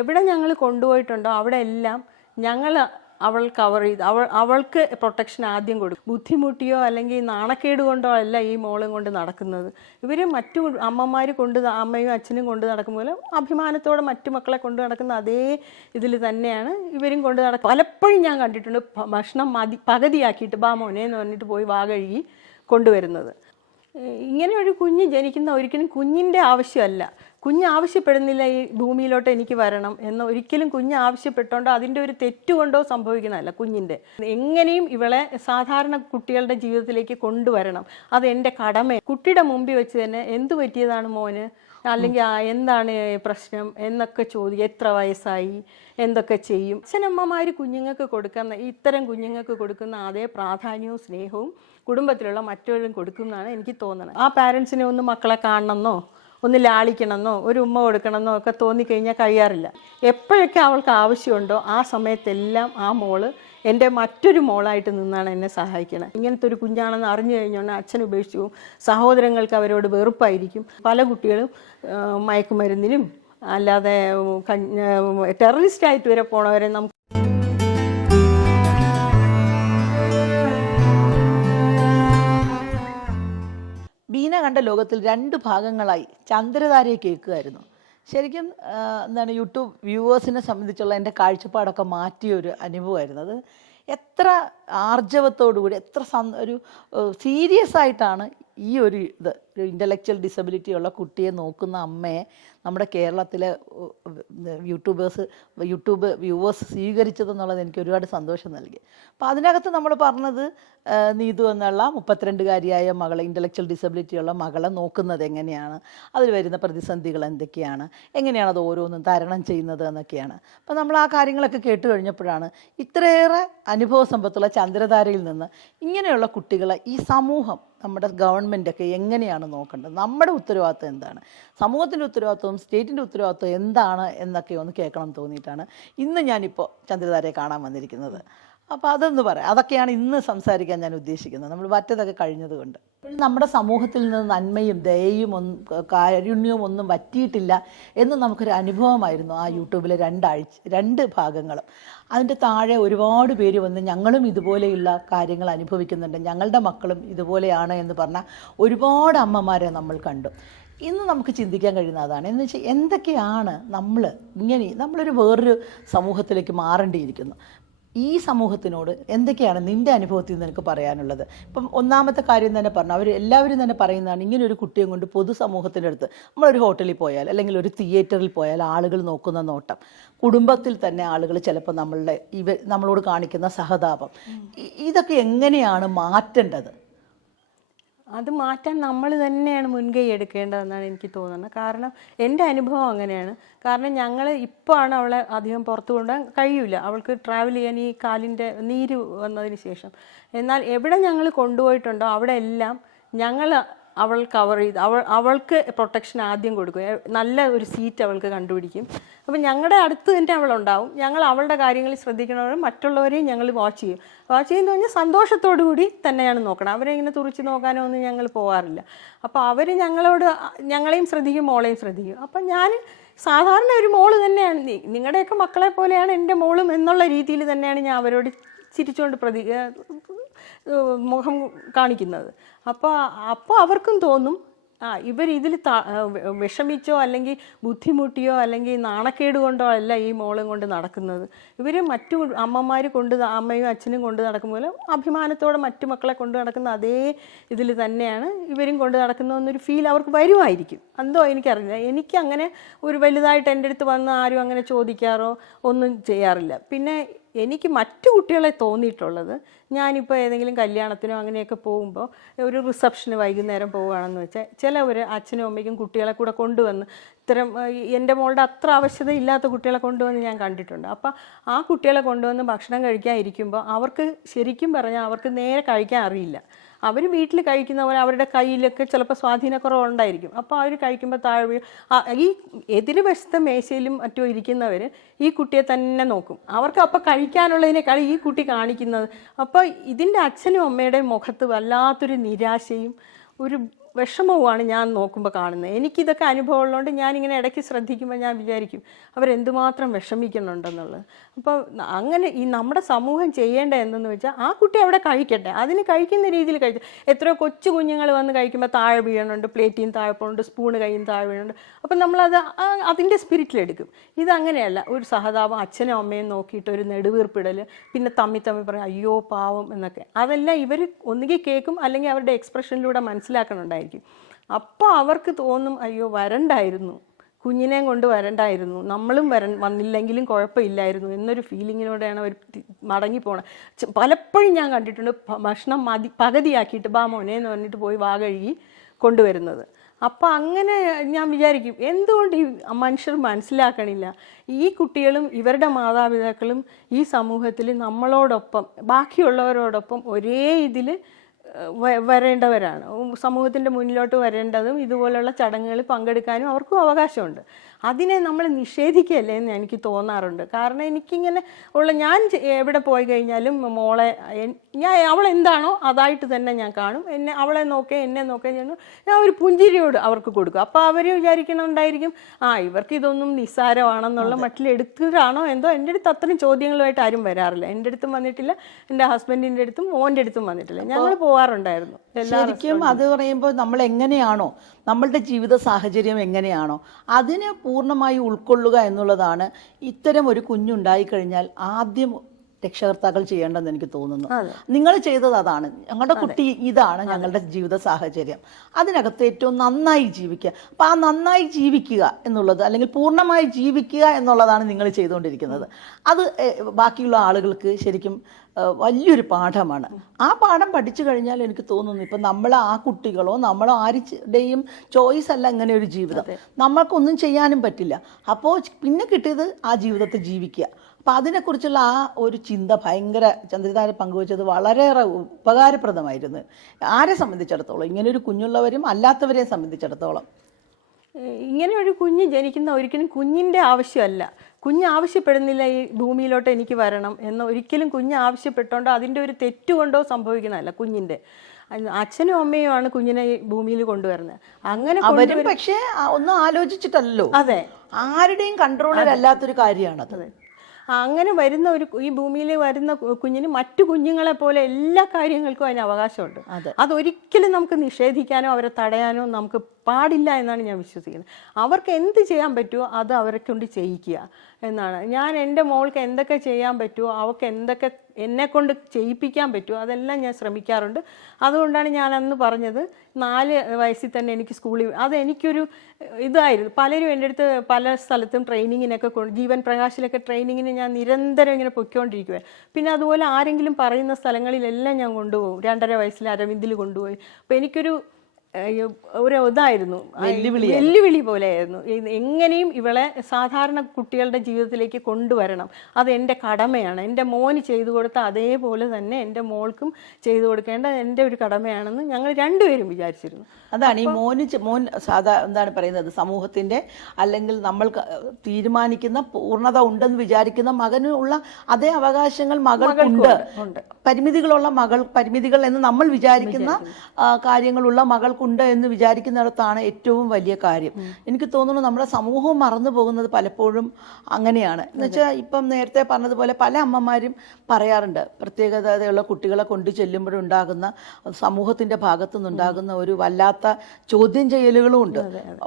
എവിടെ ഞങ്ങൾ കൊണ്ടുപോയിട്ടുണ്ടോ അവിടെ എല്ലാം ഞങ്ങൾ അവൾ കവർ ചെയ്ത് അവൾ അവൾക്ക് പ്രൊട്ടക്ഷൻ ആദ്യം കൊടുക്കും. ബുദ്ധിമുട്ടിയോ അല്ലെങ്കിൽ നാണക്കേട് കൊണ്ടോ അല്ല ഈ മോളും കൊണ്ട് നടക്കുന്നത്. ഇവർ മറ്റു അമ്മമാർ കൊണ്ട് അമ്മയും അച്ഛനും കൊണ്ട് നടക്കും പോലെ അഭിമാനത്തോടെ മറ്റു മക്കളെ കൊണ്ട് നടക്കുന്ന അതേ ഇതിൽ തന്നെയാണ് ഇവരും കൊണ്ട് നടക്കുക പലപ്പോഴും ഞാൻ കണ്ടിട്ടുണ്ട് ഭക്ഷണം മതി പകുതിയാക്കിയിട്ട് ബാ മോനെ എന്ന് പറഞ്ഞിട്ട് പോയി വാ കഴുകി കൊണ്ടുവരുന്നത്. ഇങ്ങനെ ഒരു കുഞ്ഞ് ജനിക്കുന്ന ഒരിക്കലും കുഞ്ഞിന്റെ ആവശ്യമല്ല. കുഞ്ഞ് ആവശ്യപ്പെടുന്നില്ല ഈ ഭൂമിയിലോട്ട് എനിക്ക് വരണം എന്ന് ഒരിക്കലും കുഞ്ഞ് ആവശ്യപ്പെട്ടോണ്ടോ അതിന്റെ ഒരു തെറ്റുകൊണ്ടോ സംഭവിക്കുന്നതല്ല കുഞ്ഞിന്റെ. എങ്ങനെയും ഇവളെ സാധാരണ കുട്ടികളുടെ ജീവിതത്തിലേക്ക് കൊണ്ടുവരണം. അത് എന്റെ കടമ. കുട്ടിയുടെ മുമ്പിൽ വെച്ച് തന്നെ എന്ത് പറ്റിയതാണ് മോന്? അല്ലെങ്കിൽ എന്താണ് പ്രശ്നം എന്നൊക്കെ ചോദിക്കും എത്ര വയസ്സായി എന്തൊക്കെ ചെയ്യും? അച്ഛനമ്മമാർ കുഞ്ഞുങ്ങൾക്ക് കൊടുക്കുന്ന ഇത്തരം കുഞ്ഞുങ്ങൾക്ക് കൊടുക്കുന്ന അതേ പ്രാധാന്യവും സ്നേഹവും കുടുംബത്തിലുള്ള മറ്റുള്ളവരും കൊടുക്കുമെന്നാണ് എനിക്ക് തോന്നുന്നത് ആ പാരൻസിനെ ഒന്ന് മക്കളെ കാണണമെന്നോ? ഒന്ന് ലാളിക്കണമെന്നോ ഒരു ഉമ്മ കൊടുക്കണമെന്നോ ഒക്കെ തോന്നിക്കഴിഞ്ഞാൽ കഴിയാറില്ല. എപ്പോഴൊക്കെ അവൾക്ക് ആവശ്യമുണ്ടോ ആ സമയത്തെല്ലാം ആ മോൾ എന്റെ മറ്റൊരു മോളായിട്ട് നിന്നാണ് എന്നെ സഹായിക്കുന്നത് ഇങ്ങനത്തെ ഒരു കുഞ്ഞാണെന്ന് അറിഞ്ഞു കഴിഞ്ഞോണ്ട് അച്ഛൻ ഉപേക്ഷിച്ചു. പോകും സഹോദരങ്ങൾക്ക് അവരോട് വെറുപ്പായിരിക്കും. പല കുട്ടികളും മയക്കുമരുന്നിനും അല്ലാതെ ടെററിസ്റ്റ് ആയിട്ട് വരെ പോണവരെ നമുക്ക് ബീന കണ്ട ലോകത്തിൽ രണ്ട് ഭാഗങ്ങളായി ചന്ദ്രതാരയെ കേൾക്കുമായിരുന്നു. ശരിക്കും എന്താണ് യൂട്യൂബ് വ്യൂവേഴ്സിനെ സംബന്ധിച്ചുള്ള എന്റെ കാഴ്ചപ്പാടൊക്കെ മാറ്റിയ ഒരു അനുഭവമായിരുന്നു. അത് എത്ര ആർജവത്തോടുകൂടി എത്ര ഒരു സീരിയസ് ആയിട്ടാണ് ഈ ഒരു ഇത് ഇന്റലക്ച്വൽ ഡിസബിലിറ്റി ഉള്ള കുട്ടിയെ നോക്കുന്ന അമ്മയെ നമ്മുടെ കേരളത്തിലെ യൂട്യൂബേഴ്സ് യൂട്യൂബ് വ്യൂവേഴ്സ് സ്വീകരിച്ചതെന്നുള്ളത് എനിക്ക് ഒരുപാട് സന്തോഷം നൽകി. അപ്പോൾ അതിനകത്ത് നമ്മൾ പറഞ്ഞത് നീതു എന്നുള്ള മുപ്പത്തിരണ്ടുകാരിയായ മകളെ ഇന്റലക്ച്വൽ ഡിസബിലിറ്റി ഉള്ള മകളെ നോക്കുന്നത് എങ്ങനെയാണ്? അതിൽ വരുന്ന പ്രതിസന്ധികൾ എന്തൊക്കെയാണ്? എങ്ങനെയാണ് അത് ഓരോന്നും തരണം ചെയ്യുന്നത് എന്നൊക്കെയാണ്. അപ്പോൾ നമ്മൾ ആ കാര്യങ്ങളൊക്കെ കേട്ട് കഴിഞ്ഞപ്പോഴാണ് ഇത്രയേറെ അനുഭവ സമ്പത്തുള്ള ചന്ദ്രധാരയിൽ നിന്ന് ഇങ്ങനെയുള്ള കുട്ടികളെ ഈ സമൂഹം നമ്മുടെ ഗവൺമെന്റൊക്കെ എങ്ങനെയാണ് നോക്കേണ്ടത്. നമ്മുടെ ഉത്തരവാദിത്വം എന്താണ്? സമൂഹത്തിന്റെ ഉത്തരവാദിത്വവും സ്റ്റേറ്റിന്റെ ഉത്തരവാദിത്വം എന്താണ് എന്നൊക്കെ ഒന്ന് കേൾക്കണം തോന്നിയിട്ടാണ് ഇന്ന് ഞാനിപ്പോൾ ചന്ദ്രധാരയെ കാണാൻ വന്നിരിക്കുന്നത്. അപ്പോൾ അതൊന്ന് പറയാം. അതൊക്കെയാണ് ഇന്ന് സംസാരിക്കാൻ ഞാൻ ഉദ്ദേശിക്കുന്നത്. നമ്മൾ മറ്റതൊക്കെ കഴിഞ്ഞതുകൊണ്ട് നമ്മുടെ സമൂഹത്തിൽ നിന്ന് നന്മയും ദയയും ഒന്നും കാരുണ്യവും ഒന്നും പറ്റിയിട്ടില്ല എന്ന് നമുക്കൊരു അനുഭവമായിരുന്നു ആ യൂട്യൂബിലെ രണ്ടാഴ്ച രണ്ട് ഭാഗങ്ങളും അതിന്റെ താഴെ ഒരുപാട് പേര് വന്ന് ഞങ്ങളും ഇതുപോലെയുള്ള കാര്യങ്ങൾ അനുഭവിക്കുന്നുണ്ട്. ഞങ്ങളുടെ മക്കളും ഇതുപോലെയാണ് എന്ന് പറഞ്ഞ ഒരുപാട് അമ്മമാരെ നമ്മൾ കണ്ടു. ഇന്ന് നമുക്ക് ചിന്തിക്കാൻ കഴിയുന്ന അതാണ്. എന്ന് വെച്ചാൽ എന്തൊക്കെയാണ് നമ്മൾ ഇങ്ങനെ നമ്മളൊരു വേറൊരു സമൂഹത്തിലേക്ക് മാറേണ്ടിയിരിക്കുന്നു? ഈ സമൂഹത്തിനോട് എന്തൊക്കെയാണ് നിന്റെ അനുഭവത്തിൽ നിന്ന് നിനക്ക് പറയാനുള്ളത്? ഇപ്പം ഒന്നാമത്തെ കാര്യം തന്നെ പറഞ്ഞു അവർ എല്ലാവരും തന്നെ പറയുന്നതാണ് ഇങ്ങനെ ഒരു കുട്ടിയെ കൊണ്ട് പൊതുസമൂഹത്തിന്റെ അടുത്ത് നമ്മളൊരു ഹോട്ടലിൽ പോയാൽ അല്ലെങ്കിൽ ഒരു തിയേറ്ററിൽ പോയാൽ ആളുകൾ നോക്കുന്ന നോട്ടം. കുടുംബത്തിൽ തന്നെ ആളുകൾ ചിലപ്പോൾ നമ്മളുടെ ഇവ നമ്മളോട് കാണിക്കുന്ന സഹതാപം. ഇതൊക്കെ എങ്ങനെയാണ് മാറ്റേണ്ടത്? അത് മാറ്റാൻ നമ്മൾ തന്നെയാണ് മുൻകൈ എടുക്കേണ്ടതെന്നാണ് എനിക്ക് തോന്നുന്നത്. കാരണം എന്റെ അനുഭവം അങ്ങനെയാണ്. കാരണം ഞങ്ങൾ ഇപ്പോൾ ആണ് അവളെ അധികം പുറത്തു കൊണ്ടുപോകാൻ കഴിയില്ല അവൾക്ക് ട്രാവൽ ചെയ്യാൻ ഈ കാലിന്റെ നീര് വന്നതിന് ശേഷം. എന്നാൽ എവിടെ ഞങ്ങൾ കൊണ്ടുപോയിട്ടുണ്ടോ അവിടെ എല്ലാം ഞങ്ങൾ അവൾ കവർ ചെയ്ത് അവൾ അവൾക്ക് പ്രൊട്ടക്ഷൻ ആദ്യം കൊടുക്കും. നല്ല ഒരു സീറ്റ് അവൾക്ക് കണ്ടുപിടിക്കും. അപ്പം ഞങ്ങളുടെ അടുത്ത് തന്നെ അവളുണ്ടാവും. ഞങ്ങൾ അവളുടെ കാര്യങ്ങളിൽ ശ്രദ്ധിക്കണവരും മറ്റുള്ളവരെയും ഞങ്ങൾ വാച്ച് ചെയ്യും. വാച്ച് ചെയ്യുന്ന പറഞ്ഞാൽ സന്തോഷത്തോടു കൂടി തന്നെയാണ് നോക്കണം. അവരെ ഇങ്ങനെ തുറച്ച് നോക്കാനോ ഒന്നും ഞങ്ങൾ പോകാറില്ല അപ്പോൾ അവർ ഞങ്ങളോട് ഞങ്ങളെയും ശ്രദ്ധിക്കും മോളെയും ശ്രദ്ധിക്കും. അപ്പം ഞാൻ സാധാരണ ഒരു മോൾ തന്നെയാണ്. നിങ്ങളുടെയൊക്കെ മക്കളെ പോലെയാണ് എന്റെ മോളും എന്നുള്ള രീതിയിൽ തന്നെയാണ് ഞാൻ അവരോട് ചിരിച്ചുകൊണ്ട് പ്രതി മുഖം കാണിക്കുന്നത്. അപ്പോൾ അപ്പോൾ അവർക്കും തോന്നും ആ ഇവർ ഇതിൽ വിഷമിച്ചോ അല്ലെങ്കിൽ ബുദ്ധിമുട്ടിയോ അല്ലെങ്കിൽ നാണക്കേട് കൊണ്ടോ അല്ല ഈ മോളും കൊണ്ട് നടക്കുന്നത്. ഇവർ മറ്റു അമ്മമാർ കൊണ്ട് അമ്മയും അച്ഛനും കൊണ്ട് നടക്കും പോലെ അഭിമാനത്തോടെ മറ്റു മക്കളെ കൊണ്ട് നടക്കുന്ന അതേ ഇതിൽ തന്നെയാണ് ഇവരും കൊണ്ട് നടക്കുന്നതെന്നൊരു ഫീൽ അവർക്ക് വരുമായിരിക്കും. എന്തോ എനിക്കറിയില്ല. എനിക്ക് അങ്ങനെ ഒരു വലുതായിട്ട് എന്റെ അടുത്ത് വന്ന് ആരും അങ്ങനെ ചോദിക്കാറോ ഒന്നും ചെയ്യാറില്ല. പിന്നെ എനിക്ക് മറ്റു കുട്ടികളെ തോന്നിയിട്ടുള്ളത് ഞാനിപ്പോൾ ഏതെങ്കിലും കല്യാണത്തിനോ അങ്ങനെയൊക്കെ പോകുമ്പോൾ ഒരു റിസപ്ഷന് വൈകുന്നേരം പോവുകയാണെന്ന് വെച്ചാൽ ചിലവർ അച്ഛനും അമ്മയ്ക്കും കുട്ടികളെ കൂടെ കൊണ്ടുവന്ന് ഇത്തരം എന്റെ മോളുടെ അത്ര ആവശ്യത ഇല്ലാത്ത കുട്ടികളെ കൊണ്ടുവന്ന് ഞാൻ കണ്ടിട്ടുണ്ട്. അപ്പോൾ ആ കുട്ടികളെ കൊണ്ടുവന്ന് ഭക്ഷണം കഴിക്കാൻ ഇരിക്കുമ്പോൾ അവർക്ക് ശരിക്കും പറഞ്ഞാൽ അവർക്ക് നേരെ കഴിക്കാൻ അറിയില്ല. അവർ വീട്ടിൽ കഴിക്കുന്ന പോലെ അവരുടെ കയ്യിലൊക്കെ ചിലപ്പോൾ സ്വാധീനക്കുറവുണ്ടായിരിക്കും അപ്പോൾ അവർ കഴിക്കുമ്പോൾ താഴെ. ഈ എതിര് വശത്തെ മേശയിലും മറ്റും ഇരിക്കുന്നവർ ഈ കുട്ടിയെ തന്നെ നോക്കും അവർക്ക് അപ്പോൾ കഴിക്കാനുള്ളതിനേക്കാൾ ഈ കുട്ടി കാണിക്കുന്നത് അപ്പോൾ ഇതിന്റെ അച്ഛനും അമ്മയുടെയും മുഖത്ത് വല്ലാത്തൊരു നിരാശയും ഒരു വിഷമവുമാണ് ഞാൻ നോക്കുമ്പോൾ കാണുന്നത്. എനിക്കിതൊക്കെ അനുഭവമുള്ളതുകൊണ്ട് ഞാനിങ്ങനെ ഇടയ്ക്ക് ശ്രദ്ധിക്കുമ്പോൾ ഞാൻ വിചാരിക്കും അവരെന്തുമാത്രം വിഷമിക്കുന്നുണ്ടെന്നുള്ളത്. അപ്പോൾ അങ്ങനെ ഈ നമ്മുടെ സമൂഹം ചെയ്യേണ്ട എന്തെന്ന് വെച്ചാൽ ആ കുട്ടി അവിടെ കഴിക്കട്ടെ. അതിന് കഴിക്കുന്ന രീതിയിൽ കഴിച്ചു. എത്രയോ കൊച്ചു കുഞ്ഞുങ്ങൾ വന്ന് കഴിക്കുമ്പോൾ താഴെ വീഴുന്നുണ്ട് പ്ലേറ്റിൽ നിന്ന് താഴെ പോകുന്നുണ്ട് സ്പൂണ് നിന്ന് താഴെ വീഴുന്നുണ്ട് അപ്പം നമ്മളത് അതിന്റെ സ്പിരിറ്റിലെടുക്കും. ഇതങ്ങനെയല്ല. ഒരു സഹതാപം അച്ഛനും അമ്മയും നോക്കിയിട്ട് ഒരു നെടുവീർപ്പിടൽ പിന്നെ തമ്മി തമ്മി പറയും അയ്യോ പാവം എന്നൊക്കെ. അതെല്ലാം ഇവർ ഒന്നുകിൽ കേൾക്കും അല്ലെങ്കിൽ അവരുടെ എക്സ്പ്രഷനിലൂടെ മനസ്സിലാക്കണുണ്ടായിരിക്കും അപ്പോൾ അവർക്ക് തോന്നും അയ്യോ വരണ്ടായിരുന്നു. കുഞ്ഞിനെയും കൊണ്ട് വരണ്ടായിരുന്നു. നമ്മളും വര വന്നില്ലെങ്കിലും കുഴപ്പമില്ലായിരുന്നു എന്നൊരു ഫീലിങ്ങിലൂടെയാണ് അവർ മടങ്ങിപ്പോണത് മടങ്ങി പോണത് പലപ്പോഴും ഞാൻ കണ്ടിട്ടുണ്ട് ഭക്ഷണം മതി പകുതിയാക്കിയിട്ട് ബാ മോനെ എന്ന് പറഞ്ഞിട്ട് പോയി വാ കഴുകി കൊണ്ടുവരുന്നത്. അപ്പം അങ്ങനെ ഞാൻ വിചാരിക്കും എന്തുകൊണ്ട് ഈ മനുഷ്യർ മനസ്സിലാക്കണില്ല? ഈ കുട്ടികളും ഇവരുടെ മാതാപിതാക്കളും ഈ സമൂഹത്തിൽ നമ്മളോടൊപ്പം ബാക്കിയുള്ളവരോടൊപ്പം ഒരേ ഇതിൽ വരേണ്ടവരാണ്. സമൂഹത്തിന്റെ മുന്നിലോട്ട് വരേണ്ടതും ഇതുപോലുള്ള ചടങ്ങുകളിൽ പങ്കെടുക്കാനും അവർക്കും അവകാശമുണ്ട്. അതിനെ നമ്മൾ നിഷേധിക്കുകയല്ലേ എന്ന് എനിക്ക് തോന്നാറുണ്ട്. കാരണം എനിക്കിങ്ങനെ ഉള്ള ഞാൻ എവിടെ പോയി കഴിഞ്ഞാലും മോളെ ഞാൻ അവൾ എന്താണോ അതായിട്ട് തന്നെ ഞാൻ കാണും. എന്നെ അവളെ നോക്കേ എന്നെ നോക്കേ ഞാൻ ഞാൻ ഒരു പുഞ്ചിരിയോട് അവർക്ക് കൊടുക്കും. അപ്പോൾ അവർ വിചാരിക്കുന്നുണ്ടായിരിക്കും ആ ഇവർക്ക് ഇതൊന്നും നിസ്സാരമാണെന്നുള്ള മട്ടിൽ എടുത്തിട്ടാണോ എന്തോ? എന്റെ അടുത്ത് അത്രയും ചോദ്യങ്ങളുമായിട്ട് ആരും വരാറില്ല. എന്റെ അടുത്തും വന്നിട്ടില്ല. എന്റെ ഹസ്ബൻഡിന്റെ അടുത്തും മോന്റെ അടുത്തും വന്നിട്ടില്ല. ഞങ്ങൾ പോകാറുണ്ടായിരുന്നു ശരിക്കും അത് പറയുമ്പോൾ നമ്മൾ എങ്ങനെയാണോ നമ്മളുടെ ജീവിത സാഹചര്യം എങ്ങനെയാണോ അതിനെ പൂർണമായി ഉൾക്കൊള്ളുക എന്നുള്ളതാണ് ഇത്തരം ഒരു കുഞ്ഞുണ്ടായിക്കഴിഞ്ഞാൽ ആദ്യം രക്ഷകർത്താക്കൾ ചെയ്യേണ്ടെന്ന് എനിക്ക് തോന്നുന്നു. നിങ്ങൾ ചെയ്തത് അതാണ്. ഞങ്ങളുടെ കുട്ടി ഇതാണ് ഞങ്ങളുടെ ജീവിത സാഹചര്യം. അതിനകത്ത് ഏറ്റവും നന്നായി ജീവിക്കുക. അപ്പം ആ നന്നായി ജീവിക്കുക എന്നുള്ളത് അല്ലെങ്കിൽ പൂർണമായി ജീവിക്കുക എന്നുള്ളതാണ് നിങ്ങൾ ചെയ്തുകൊണ്ടിരിക്കുന്നത്. അത് ബാക്കിയുള്ള ആളുകൾക്ക് ശരിക്കും വലിയൊരു പാഠമാണ്. ആ പാഠം പഠിച്ചു കഴിഞ്ഞാൽ എനിക്ക് തോന്നുന്നു ഇപ്പം നമ്മൾ ആ കുട്ടികളോ നമ്മളോ ആരുടെയും ചോയ്സ് അല്ല ഇങ്ങനെ ഒരു ജീവിതം. നമ്മൾക്കൊന്നും ചെയ്യാനും പറ്റില്ല. അപ്പോൾ പിന്നെ കിട്ടിയത് ആ ജീവിതത്തെ ജീവിക്കുക. അപ്പം അതിനെക്കുറിച്ചുള്ള ആ ഒരു ചിന്ത ഭയങ്കര ചന്ദ്രിതാരെ പങ്കുവച്ചത് വളരെയേറെ ഉപകാരപ്രദമായിരുന്നു. ആരെ സംബന്ധിച്ചിടത്തോളം? ഇങ്ങനെ ഒരു കുഞ്ഞുള്ളവരും അല്ലാത്തവരെ സംബന്ധിച്ചിടത്തോളം. ഇങ്ങനെ ഒരു കുഞ്ഞ് ജനിക്കുന്ന ഒരിക്കലും കുഞ്ഞിന്റെ ആവശ്യമല്ല. കുഞ്ഞ് ആവശ്യപ്പെടുന്നില്ല ഈ ഭൂമിയിലോട്ട് എനിക്ക് വരണം എന്ന് ഒരിക്കലും കുഞ്ഞ് ആവശ്യപ്പെട്ടോണ്ടോ അതിന്റെ ഒരു തെറ്റുകൊണ്ടോ സംഭവിക്കുന്നതല്ല കുഞ്ഞിന്റെ അച്ഛനും അമ്മയും ആണ് കുഞ്ഞിനെ ഈ ഭൂമിയിൽ കൊണ്ടുവരുന്നത്. അങ്ങനെ അവരും പക്ഷേ ഒന്നും ആലോചിച്ചിട്ടല്ലോ അതെ. ആരുടെയും കൺട്രോളിലല്ലാത്തൊരു കാര്യമാണത്. അങ്ങനെ വരുന്ന ഒരു ഈ ഭൂമിയിൽ വരുന്ന കുഞ്ഞിന് മറ്റു കുഞ്ഞുങ്ങളെ പോലെ എല്ലാ കാര്യങ്ങൾക്കും അതിന് അവകാശമുണ്ട് അതെ. അതൊരിക്കലും നമുക്ക് നിഷേധിക്കാനോ അവരെ തടയാനോ നമുക്ക് പാടില്ല എന്നാണ് ഞാൻ വിശ്വസിക്കുന്നത്. അവർക്ക് എന്ത് ചെയ്യാൻ പറ്റുമോ അത് അവരെ കൊണ്ട് ചെയ്യിക്കുക എന്നാണ്. ഞാൻ എന്റെ മോൾക്ക് എന്തൊക്കെ ചെയ്യാൻ പറ്റുമോ അവൾക്ക് എന്തൊക്കെ എന്നെ കൊണ്ട് ചെയ്യിപ്പിക്കാൻ പറ്റുമോ അതെല്ലാം ഞാൻ ശ്രമിക്കാറുണ്ട്. അതുകൊണ്ടാണ് ഞാൻ അന്ന് പറഞ്ഞത് നാല് വയസ്സിൽ തന്നെ എനിക്ക് സ്കൂളിൽ അത് എനിക്കൊരു ഇതായിരുന്നു. പലരും എന്റെ അടുത്ത് പല സ്ഥലത്തും ട്രെയിനിങ്ങിനൊക്കെ കൊണ്ട് ജീവൻ പ്രകാശിലൊക്കെ ട്രെയിനിങ്ങിന് ഞാൻ നിരന്തരം ഇങ്ങനെ പൊയ്ക്കൊണ്ടിരിക്കുകയാണ് പിന്നെ അതുപോലെ ആരെങ്കിലും പറയുന്ന സ്ഥലങ്ങളിലെല്ലാം ഞാൻ കൊണ്ടുപോകും. രണ്ടര വയസ്സിൽ അരവിന്ദിൽ കൊണ്ടുപോയി. അപ്പോൾ എനിക്കൊരു ഒരു ഇതായിരുന്നു. വെല്ലുവിളി പോലെയായിരുന്നു. എങ്ങനെയും ഇവളെ സാധാരണ കുട്ടികളുടെ ജീവിതത്തിലേക്ക് കൊണ്ടുവരണം. അത് എന്റെ കടമയാണ്. എന്റെ മോന് ചെയ്തു കൊടുത്ത അതേപോലെ തന്നെ എന്റെ മോൾക്കും ചെയ്തു കൊടുക്കേണ്ട എന്റെ ഒരു കടമയാണെന്ന് ഞങ്ങൾ രണ്ടുപേരും വിചാരിച്ചിരുന്നു. അതാണ് ഈ മോന് മോൻ സാധാ എന്താണ് പറയുന്നത്? സമൂഹത്തിന്റെ അല്ലെങ്കിൽ നമ്മൾ തീരുമാനിക്കുന്ന പൂർണത ഉണ്ടെന്ന് വിചാരിക്കുന്ന മകനുള്ള അതേ അവകാശങ്ങൾ മകൾക്കുണ്ട് ഉണ്ട്. പരിമിതികളുള്ള മകൾ പരിമിതികൾ എന്ന് നമ്മൾ വിചാരിക്കുന്ന കാര്യങ്ങളുള്ള കാര്യങ്ങളുള്ള മകൾക്കുണ്ട് എന്ന് വിചാരിക്കുന്നിടത്താണ് ഏറ്റവും വലിയ കാര്യം. എനിക്ക് തോന്നുന്നു നമ്മുടെ സമൂഹം മറന്നു പോകുന്നത് പലപ്പോഴും അങ്ങനെയാണ്. എന്ന് വെച്ചാൽ ഇപ്പം നേരത്തെ പറഞ്ഞതുപോലെ പല അമ്മമാരും പറയാറുണ്ട് പ്രത്യേകതയുള്ള കുട്ടികളെ കൊണ്ടു ചെല്ലുമ്പോഴുണ്ടാകുന്ന സമൂഹത്തിന്റെ ഭാഗത്തു നിന്നുണ്ടാകുന്ന ഒരു വല്ലാത്ത ചോദ്യം ചെയ്യലുകളും ഉണ്ട്.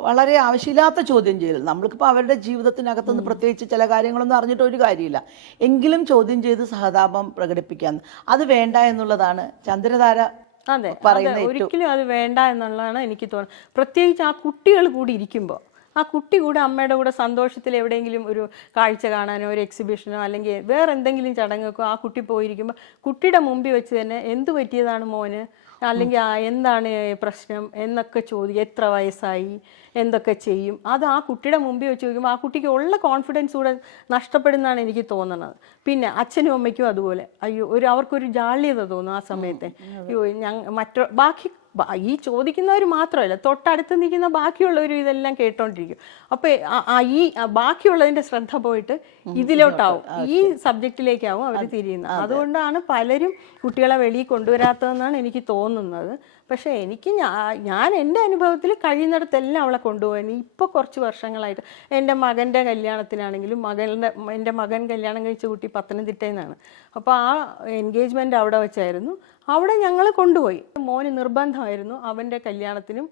വളരെ ആവശ്യമില്ലാത്ത ചോദ്യം ചെയ്യൽ. നമ്മൾക്കിപ്പോൾ അവരുടെ ജീവിതത്തിനകത്തുനിന്ന് പ്രത്യേകിച്ച് ചില കാര്യങ്ങളൊന്നും അറിഞ്ഞിട്ട് ഒരു കാര്യമില്ല. എങ്കിലും ചോദ്യം ചെയ്ത് സഹതാപം പ്രകടിപ്പിക്കാൻ. അത് വേണ്ട എന്നുള്ളതാണ് ചന്ദ്രധാര അതെ പറയുന്ന ഒരിക്കലും അത് വേണ്ട എന്നുള്ളതാണ് എനിക്ക് തോന്നുന്നത്. പ്രത്യേകിച്ച് ആ കുട്ടികൾ കൂടി ഇരിക്കുമ്പോൾ ആ കുട്ടി കൂടെ അമ്മയുടെ കൂടെ സന്തോഷത്തിൽ എവിടെയെങ്കിലും ഒരു കാഴ്ച കാണാനോ ഒരു എക്സിബിഷനോ അല്ലെങ്കിൽ വേറെ എന്തെങ്കിലും ചടങ്ങൊക്കെ ആ കുട്ടി പോയിരിക്കുമ്പോൾ കുട്ടിയുടെ മുമ്പിൽ വെച്ച് തന്നെ എന്ത് പറ്റിയതാണ് മോന്? അല്ലെങ്കിൽ ആ എന്താണ് പ്രശ്നം എന്നൊക്കെ ചോദിക്കും എത്ര വയസ്സായി? എന്തൊക്കെ ചെയ്യും? അത് ആ കുട്ടിയുടെ മുമ്പിൽ വെച്ച് ചോദിക്കുമ്പോൾ ആ കുട്ടിക്ക് ഉള്ള കോൺഫിഡൻസ് കൂടെ നഷ്ടപ്പെടുന്നതാണ് എനിക്ക് തോന്നുന്നത്. പിന്നെ അച്ഛനും അമ്മയ്ക്കും അതുപോലെ. അയ്യോ ഒരു അവർക്കൊരു ജാള്യത തോന്നും ആ സമയത്തെ. അയ്യോ ഞങ്ങൾ മറ്റോ ബാക്കി ഈ ചോദിക്കുന്നവർ മാത്രമല്ല തൊട്ടടുത്ത് നിൽക്കുന്ന ബാക്കിയുള്ളവരും ഇതെല്ലാം കേട്ടോണ്ടിരിക്കും. അപ്പൊ ആ- ആ ഈ ബാക്കിയുള്ളതിന്റെ ശ്രദ്ധ പോയിട്ട് ഇതിലോട്ടാവും. ഈ സബ്ജക്റ്റിലേക്കാവും അവർ തിരിയുന്നത്. അതുകൊണ്ടാണ് പലരും കുട്ടികളെ വെളിയിൽ കൊണ്ടുവരാത്തതെന്നാണ് എനിക്ക് തോന്നുന്നത്. പക്ഷേ എനിക്ക് ഞാൻ എന്റെ അനുഭവത്തിൽ കഴിയുന്നിടത്തെല്ലാം അവളെ കൊണ്ടുപോയി ഇപ്പോൾ കുറച്ച് വർഷങ്ങളായിട്ട് എന്റെ മകന്റെ കല്യാണത്തിനാണെങ്കിലും മകന്റെ എന്റെ മകൻ കല്യാണം കഴിച്ച കുട്ടി പത്തനംതിട്ടയിൽ നിന്നാണ്. അപ്പോൾ ആ എൻഗേജ്മെന്റ് അവിടെ വെച്ചായിരുന്നു. അവിടെ ഞങ്ങൾ കൊണ്ടുപോയി. മോന് നിർബന്ധമായിരുന്നു അവന്റെ കല്യാണത്തിനും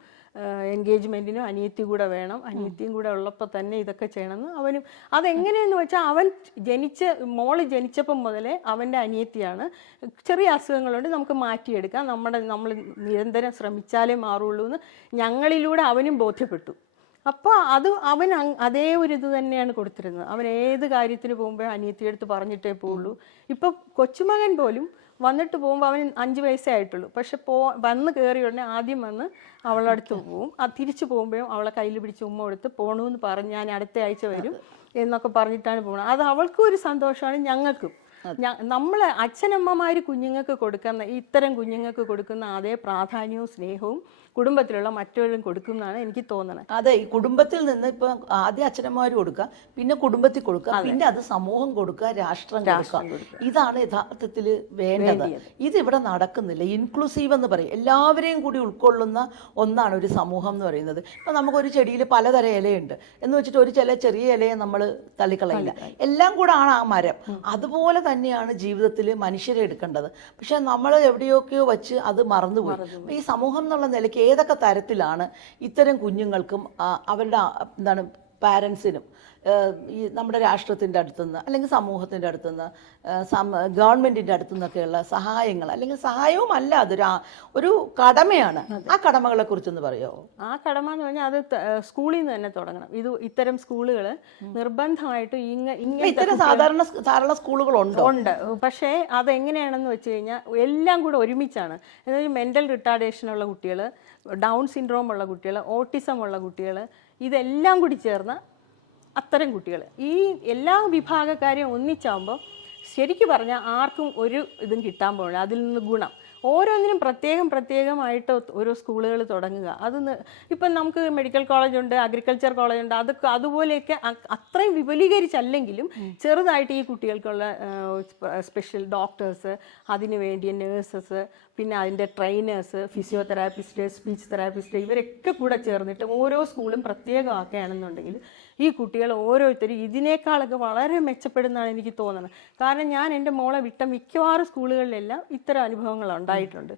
എൻഗേജ്മെന്റിനും അനിയത്തി കൂടെ വേണം. അനിയത്തിയും കൂടെ ഉള്ളപ്പോൾ തന്നെ ഇതൊക്കെ ചെയ്യണമെന്ന് അവനും. അതെങ്ങനെയെന്ന് വെച്ചാൽ അവൻ ജനിച്ച മോൾ ജനിച്ചപ്പം മുതലേ അവന്റെ അനിയത്തിയാണ്. ചെറിയ അസുഖങ്ങളുണ്ട് നമുക്ക് മാറ്റിയെടുക്കാം. നമ്മുടെ നമ്മൾ നിരന്തരം ശ്രമിച്ചാലേ മാറുള്ളൂ എന്ന് ഞങ്ങളിലൂടെ അവനും ബോധ്യപ്പെട്ടു. അപ്പോൾ അത് അവൻ അതേ ഒരു ഇത് തന്നെയാണ് കൊടുത്തിരുന്നത്. അവൻ ഏത് കാര്യത്തിന് പോകുമ്പോൾ അനിയത്തിയെടുത്ത് പറഞ്ഞിട്ടേ പോവുള്ളൂ. ഇപ്പോൾ കൊച്ചുമകൻ പോലും വന്നിട്ട് പോകുമ്പോൾ അവൻ അഞ്ച് വയസ്സേ ആയിട്ടുള്ളൂ. പക്ഷെ പോ വന്ന് കയറിയ ഉടനെ ആദ്യം വന്ന് അവളുടെ അടുത്ത് പോവും. തിരിച്ചു പോകുമ്പോഴും അവളെ കയ്യിൽ പിടിച്ച് ഉമ്മ കൊടുത്ത് പോണൂന്ന് പറഞ്ഞ് ഞാൻ അടുത്ത ആഴ്ച വരും എന്നൊക്കെ പറഞ്ഞിട്ടാണ് പോകുന്നത് അത് അവൾക്കും ഒരു സന്തോഷമാണ് ഞങ്ങൾക്കും. നമ്മൾ അച്ഛനമ്മമാർ കുഞ്ഞുങ്ങൾക്ക് കൊടുക്കുന്ന ഇത്തരം കുഞ്ഞുങ്ങൾക്ക് കൊടുക്കുന്ന അതേ പ്രാധാന്യവും സ്നേഹവും കുടുംബത്തിലുള്ള മറ്റവരും കൊടുക്കും എന്നാണ് എനിക്ക് തോന്നുന്നത് അതെ ഈ കുടുംബത്തിൽ നിന്ന് ഇപ്പൊ ആദ്യം അച്ഛനമ്മമാർ കൊടുക്കുക പിന്നെ കുടുംബത്തിൽ കൊടുക്കുക പിന്നെ അത് സമൂഹം കൊടുക്കുക രാഷ്ട്രം കൊടുക്കുക. ഇതാണ് യഥാർത്ഥത്തിൽ വേണ്ടത്. ഇത് ഇവിടെ നടക്കുന്നില്ല. ഇൻക്ലൂസീവ് എന്ന് പറയും. എല്ലാവരെയും കൂടി ഉൾക്കൊള്ളുന്ന ഒന്നാണ് ഒരു സമൂഹം എന്ന് പറയുന്നത്. ഇപ്പൊ നമുക്കൊരു ചെടിയിൽ പലതരം ഇലയുണ്ട്. എന്ന് വെച്ചിട്ട് ഒരു ചില ചെറിയ ഇലയെ നമ്മൾ തള്ളിക്കളയില്ല. എല്ലാം കൂടെ ആണ് ആ മരം. അതുപോലെ തന്നെയാണ് ജീവിതത്തിൽ മനുഷ്യരെ എടുക്കേണ്ടത്. പക്ഷെ നമ്മൾ എവിടെയൊക്കെയോ വെച്ച് അത് മറന്നുപോയി. ഈ സമൂഹം എന്നുള്ള നിലയ്ക്ക് ഏതൊക്കെ തരത്തിലാണ് ഇത്തരം കുഞ്ഞുങ്ങൾക്കും അവരുടെ എന്താണ് പാരൻസിനും ഈ നമ്മുടെ രാഷ്ട്രത്തിന്റെ അടുത്തുനിന്ന് അല്ലെങ്കിൽ സമൂഹത്തിന്റെ അടുത്തുനിന്ന് ഗവൺമെന്റിന്റെ അടുത്തുനിന്നൊക്കെയുള്ള സഹായങ്ങൾ അല്ലെങ്കിൽ സഹായവും അല്ല അതൊരു ഒരു കടമയാണ്. ആ കടമകളെ കുറിച്ചൊന്ന് പറയുമോ ആ കടമ എന്ന് പറഞ്ഞാൽ അത് സ്കൂളിൽ നിന്ന് തന്നെ തുടങ്ങണം. ഇത് ഇത്തരം സ്കൂളുകൾ നിർബന്ധമായിട്ട് ഇങ്ങനെ ഇത്തരം സാധാരണ സാധാരണ ധാരാളം സ്കൂളുകളുണ്ടോ? ഉണ്ട്. പക്ഷേ അതെങ്ങനെയാണെന്ന് വെച്ച് കഴിഞ്ഞാൽ എല്ലാം കൂടെ ഒരുമിച്ചാണ്. എന്നുവെച്ചാൽ മെന്റൽ റിട്ടാർഡേഷൻ ഉള്ള കുട്ടികൾ ഡൗൺ സിൻഡ്രോം ഉള്ള കുട്ടികൾ ഓട്ടിസം ഉള്ള കുട്ടികൾ ഇതെല്ലാം കൂടി ചേർന്ന അത്തരം കുട്ടികൾ ഈ എല്ലാ വിഭാഗക്കാരെയും ഒന്നിച്ചാകുമ്പോൾ ശരിക്കും പറഞ്ഞാൽ ആർക്കും ഒരു ഇതും കിട്ടാൻ പോകില്ല അതിൽ നിന്ന് ഗുണം. ഓരോന്നിനും പ്രത്യേകം പ്രത്യേകമായിട്ട് ഓരോ സ്കൂളുകൾ തുടങ്ങുക. അത് ഇപ്പം നമുക്ക് മെഡിക്കൽ കോളേജ് ഉണ്ട് അഗ്രികൾച്ചർ കോളേജ് ഉണ്ട് അതൊക്കെ അതുപോലെയൊക്കെ അത്രയും വിപുലീകരിച്ചല്ലെങ്കിലും ചെറുതായിട്ട് ഈ കുട്ടികൾക്കുള്ള സ്പെഷ്യൽ ഡോക്ടേഴ്സ് അതിനു വേണ്ടിയ നേഴ്സസ് പിന്നെ അതിന്റെ ട്രെയിനേഴ്സ് ഫിസിയോതെറാപ്പിസ്റ്റ് സ്പീച്ച് തെറാപ്പിസ്റ്റ് ഇവരൊക്കെ കൂടെ ചേർന്നിട്ട് ഓരോ സ്കൂളും പ്രത്യേകമാക്കുകയാണെന്നുണ്ടെങ്കിൽ ഈ കുട്ടികൾ ഓരോരുത്തരും ഇതിനേക്കാളൊക്കെ വളരെ മെച്ചപ്പെടുന്നതാണ് എനിക്ക് തോന്നുന്നത്. കാരണം ഞാൻ എന്റെ മോളെ വിട്ട മിക്കവാറും സ്കൂളുകളിലെല്ലാം ഇത്തരം അനുഭവങ്ങൾ ഉണ്ടായിട്ടുണ്ട്.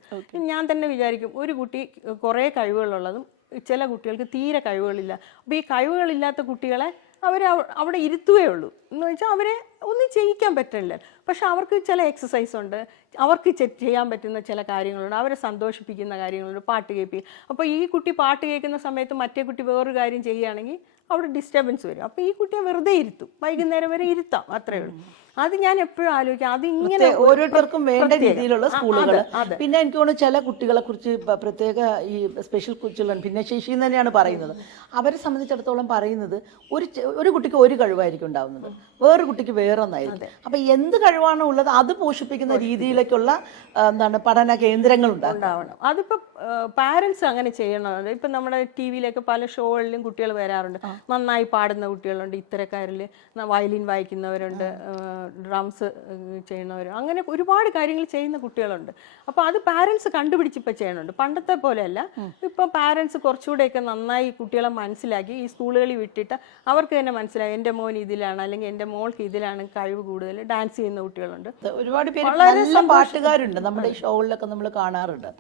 ഞാൻ തന്നെ വിചാരിക്കും ഒരു കുട്ടി കുറേ കഴിവുകളുള്ളതും ചില കുട്ടികൾക്ക് തീരെ കഴിവുകളില്ല. അപ്പോൾ ഈ കഴിവുകളില്ലാത്ത കുട്ടികളെ അവർ അവിടെ ഇരുത്തുകയേ ഉള്ളൂ. എന്ന് വെച്ചാൽ അവരെ ഒന്നും ചെയ്യിക്കാൻ പറ്റില്ല പക്ഷെ അവർക്ക് ചില എക്സസൈസ് ഉണ്ട്. അവർക്ക് ചെയ്യാൻ പറ്റുന്ന ചില കാര്യങ്ങളുണ്ട്. അവരെ സന്തോഷിപ്പിക്കുന്ന കാര്യങ്ങളുണ്ട്. പാട്ട് കേൾപ്പിക്കുക. അപ്പോൾ ഈ കുട്ടി പാട്ട് കേൾക്കുന്ന സമയത്ത് മറ്റേ കുട്ടി വേറൊരു കാര്യം ചെയ്യുകയാണെങ്കിൽ അവിടെ ഡിസ്റ്റർബൻസ് വരും. അപ്പോൾ ഈ കുട്ടിയെ വെറുതെ ഇരുത്തും. വൈകുന്നേരം വരെ ഇരുത്താം. അത്രയേ ഉള്ളൂ. അത് ഞാൻ എപ്പോഴും ആലോചിക്കാം. അത് ഇങ്ങനെ ഓരോരുത്തർക്കും വേണ്ട രീതിയിലുള്ള സ്കൂളുകൾ. പിന്നെ എനിക്ക് തോന്നുന്നു ചില കുട്ടികളെ കുറിച്ച് പ്രത്യേക ഈ സ്പെഷ്യൽ ചിൽഡ്രൻ ഭിന്നശേഷി എന്ന് തന്നെയാണ് പറയുന്നത്. അവരെ സംബന്ധിച്ചിടത്തോളം പറയുന്നത് ഒരു ഒരു കുട്ടിക്ക് ഒരു കഴിവായിരിക്കും ഉണ്ടാവുന്നത്. വേറൊരു കുട്ടിക്ക് വേറൊന്നായിരിക്കും. അപ്പൊ എന്ത് കഴിവാണോ ഉള്ളത് അത് പോഷിപ്പിക്കുന്ന രീതിയിലേക്കുള്ള എന്താണ് പഠന കേന്ദ്രങ്ങൾ ഉണ്ടാവണം. അതിപ്പോൾ പാരന്റ്സ് അങ്ങനെ ചെയ്യണമെന്നുണ്ട് ഇപ്പം നമ്മുടെ ടി വിയിലൊക്കെ പല ഷോകളിലും കുട്ടികൾ വരാറുണ്ട്. നന്നായി പാടുന്ന കുട്ടികളുണ്ട്. ഇത്തരക്കാരിൽ വയലിൻ വായിക്കുന്നവരുണ്ട്. ഡ്രംസ് ചെയ്യുന്നവർ അങ്ങനെ ഒരുപാട് കാര്യങ്ങൾ ചെയ്യുന്ന കുട്ടികളുണ്ട്. അപ്പോൾ അത് പാരൻസ് കണ്ടുപിടിച്ച് ഇപ്പോൾ ചെയ്യണുണ്ട്. പണ്ടത്തെ പോലെയല്ല. ഇപ്പോൾ പാരൻസ് കുറച്ചുകൂടെയൊക്കെ നന്നായി കുട്ടികളെ മനസ്സിലാക്കി ഈ സ്കൂളുകളിൽ വിട്ടിട്ട് അവർക്ക് തന്നെ മനസ്സിലായി. എന്റെ മോൻ ഇതിലാണ് അല്ലെങ്കിൽ എന്റെ മോൾക്ക് ഇതിലാണ് കഴിവ് കൂടുതൽ ഡാൻസ് ചെയ്യുന്ന കുട്ടികളുണ്ട്. ഒരുപാട് പേര് പാട്ടുകാരുണ്ട്. നമ്മുടെ ഈ ഷോകളിലൊക്കെ നമ്മൾ കാണാറുണ്ട്.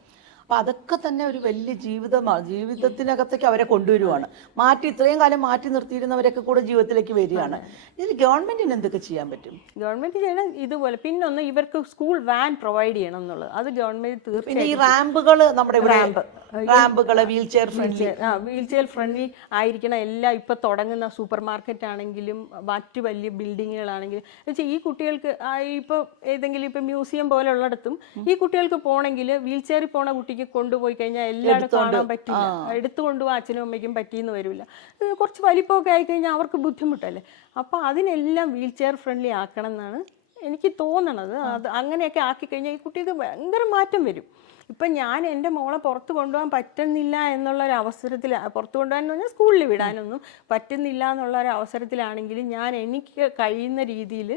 അപ്പൊ അതൊക്കെ തന്നെ ഒരു വലിയ ജീവിതമാണ് ജീവിതത്തിനകത്തേക്ക് അവരെ കൊണ്ടുവരുവാണ്. മാറ്റി ഇത്രയും കാലം മാറ്റി നിർത്തിയിരുന്നവരൊക്കെ കൂടെ ജീവിതത്തിലേക്ക് വരികയാണ്. ഇതിന് ഗവൺമെന്റിന് എന്തൊക്കെ ചെയ്യാൻ പറ്റും? ഗവൺമെന്റ് ചെയ്യണം ഇതുപോലെ. പിന്നെ ഒന്ന് ഇവർക്ക് സ്കൂൾ വാൻ പ്രൊവൈഡ് ചെയ്യണം എന്നുള്ളത്. അത് ഗവൺമെന്റ് തീർച്ചയായും പിന്നെ ഈ റാമ്പുകൾ നമ്മുടെ ഇവിടെ റാമ്പുകൾ വീൽചെയർ ഫ്രണ്ട്ലി ആ വീൽചെയർ ഫ്രണ്ട്ലി ആയിരിക്കണം. എല്ലാം ഇപ്പൊ തുടങ്ങുന്ന സൂപ്പർ മാർക്കറ്റ് ആണെങ്കിലും മറ്റ് വലിയ ബിൽഡിങ്ങുകളാണെങ്കിലും. വെച്ചാൽ ഈ കുട്ടികൾക്ക് ഇപ്പോൾ ഏതെങ്കിലും ഇപ്പൊ മ്യൂസിയം പോലെ ഉള്ളിടത്തും ഈ കുട്ടികൾക്ക് പോകണമെങ്കിൽ വീൽ ചെയറിൽ പോണ കുട്ടിക്ക് കൊണ്ടുപോയി കഴിഞ്ഞാൽ എല്ലാവരും കാണാൻ പറ്റില്ല എടുത്തു കൊണ്ടുപോകാൻ അച്ഛനും അമ്മയ്ക്കും പറ്റിയെന്ന് വരില്ല കുറച്ച് വലിപ്പമൊക്കെ ആയിക്കഴിഞ്ഞാൽ അവർക്ക് ബുദ്ധിമുട്ടല്ലേ? അപ്പോൾ അതിനെല്ലാം വീൽചെയർ ഫ്രണ്ട്ലി ആക്കണം എന്നാണ് എനിക്ക് തോന്നണത്. അത് അങ്ങനെയൊക്കെ ആക്കി കഴിഞ്ഞാൽ ഈ കുട്ടിക്ക് ഭയങ്കര മാറ്റം വരും. ഇപ്പം ഞാൻ എന്റെ മോളെ പുറത്ത് കൊണ്ടുപോകാൻ പറ്റുന്നില്ല എന്നുള്ള ഒരു അവസരത്തിൽ പുറത്ത് കൊണ്ടുപോകാൻ പറഞ്ഞാൽ സ്കൂളിൽ വിടാനൊന്നും പറ്റുന്നില്ല എന്നുള്ള ഒരു അവസരത്തിലാണെങ്കിലും ഞാൻ എനിക്ക് കഴിയുന്ന രീതിയിൽ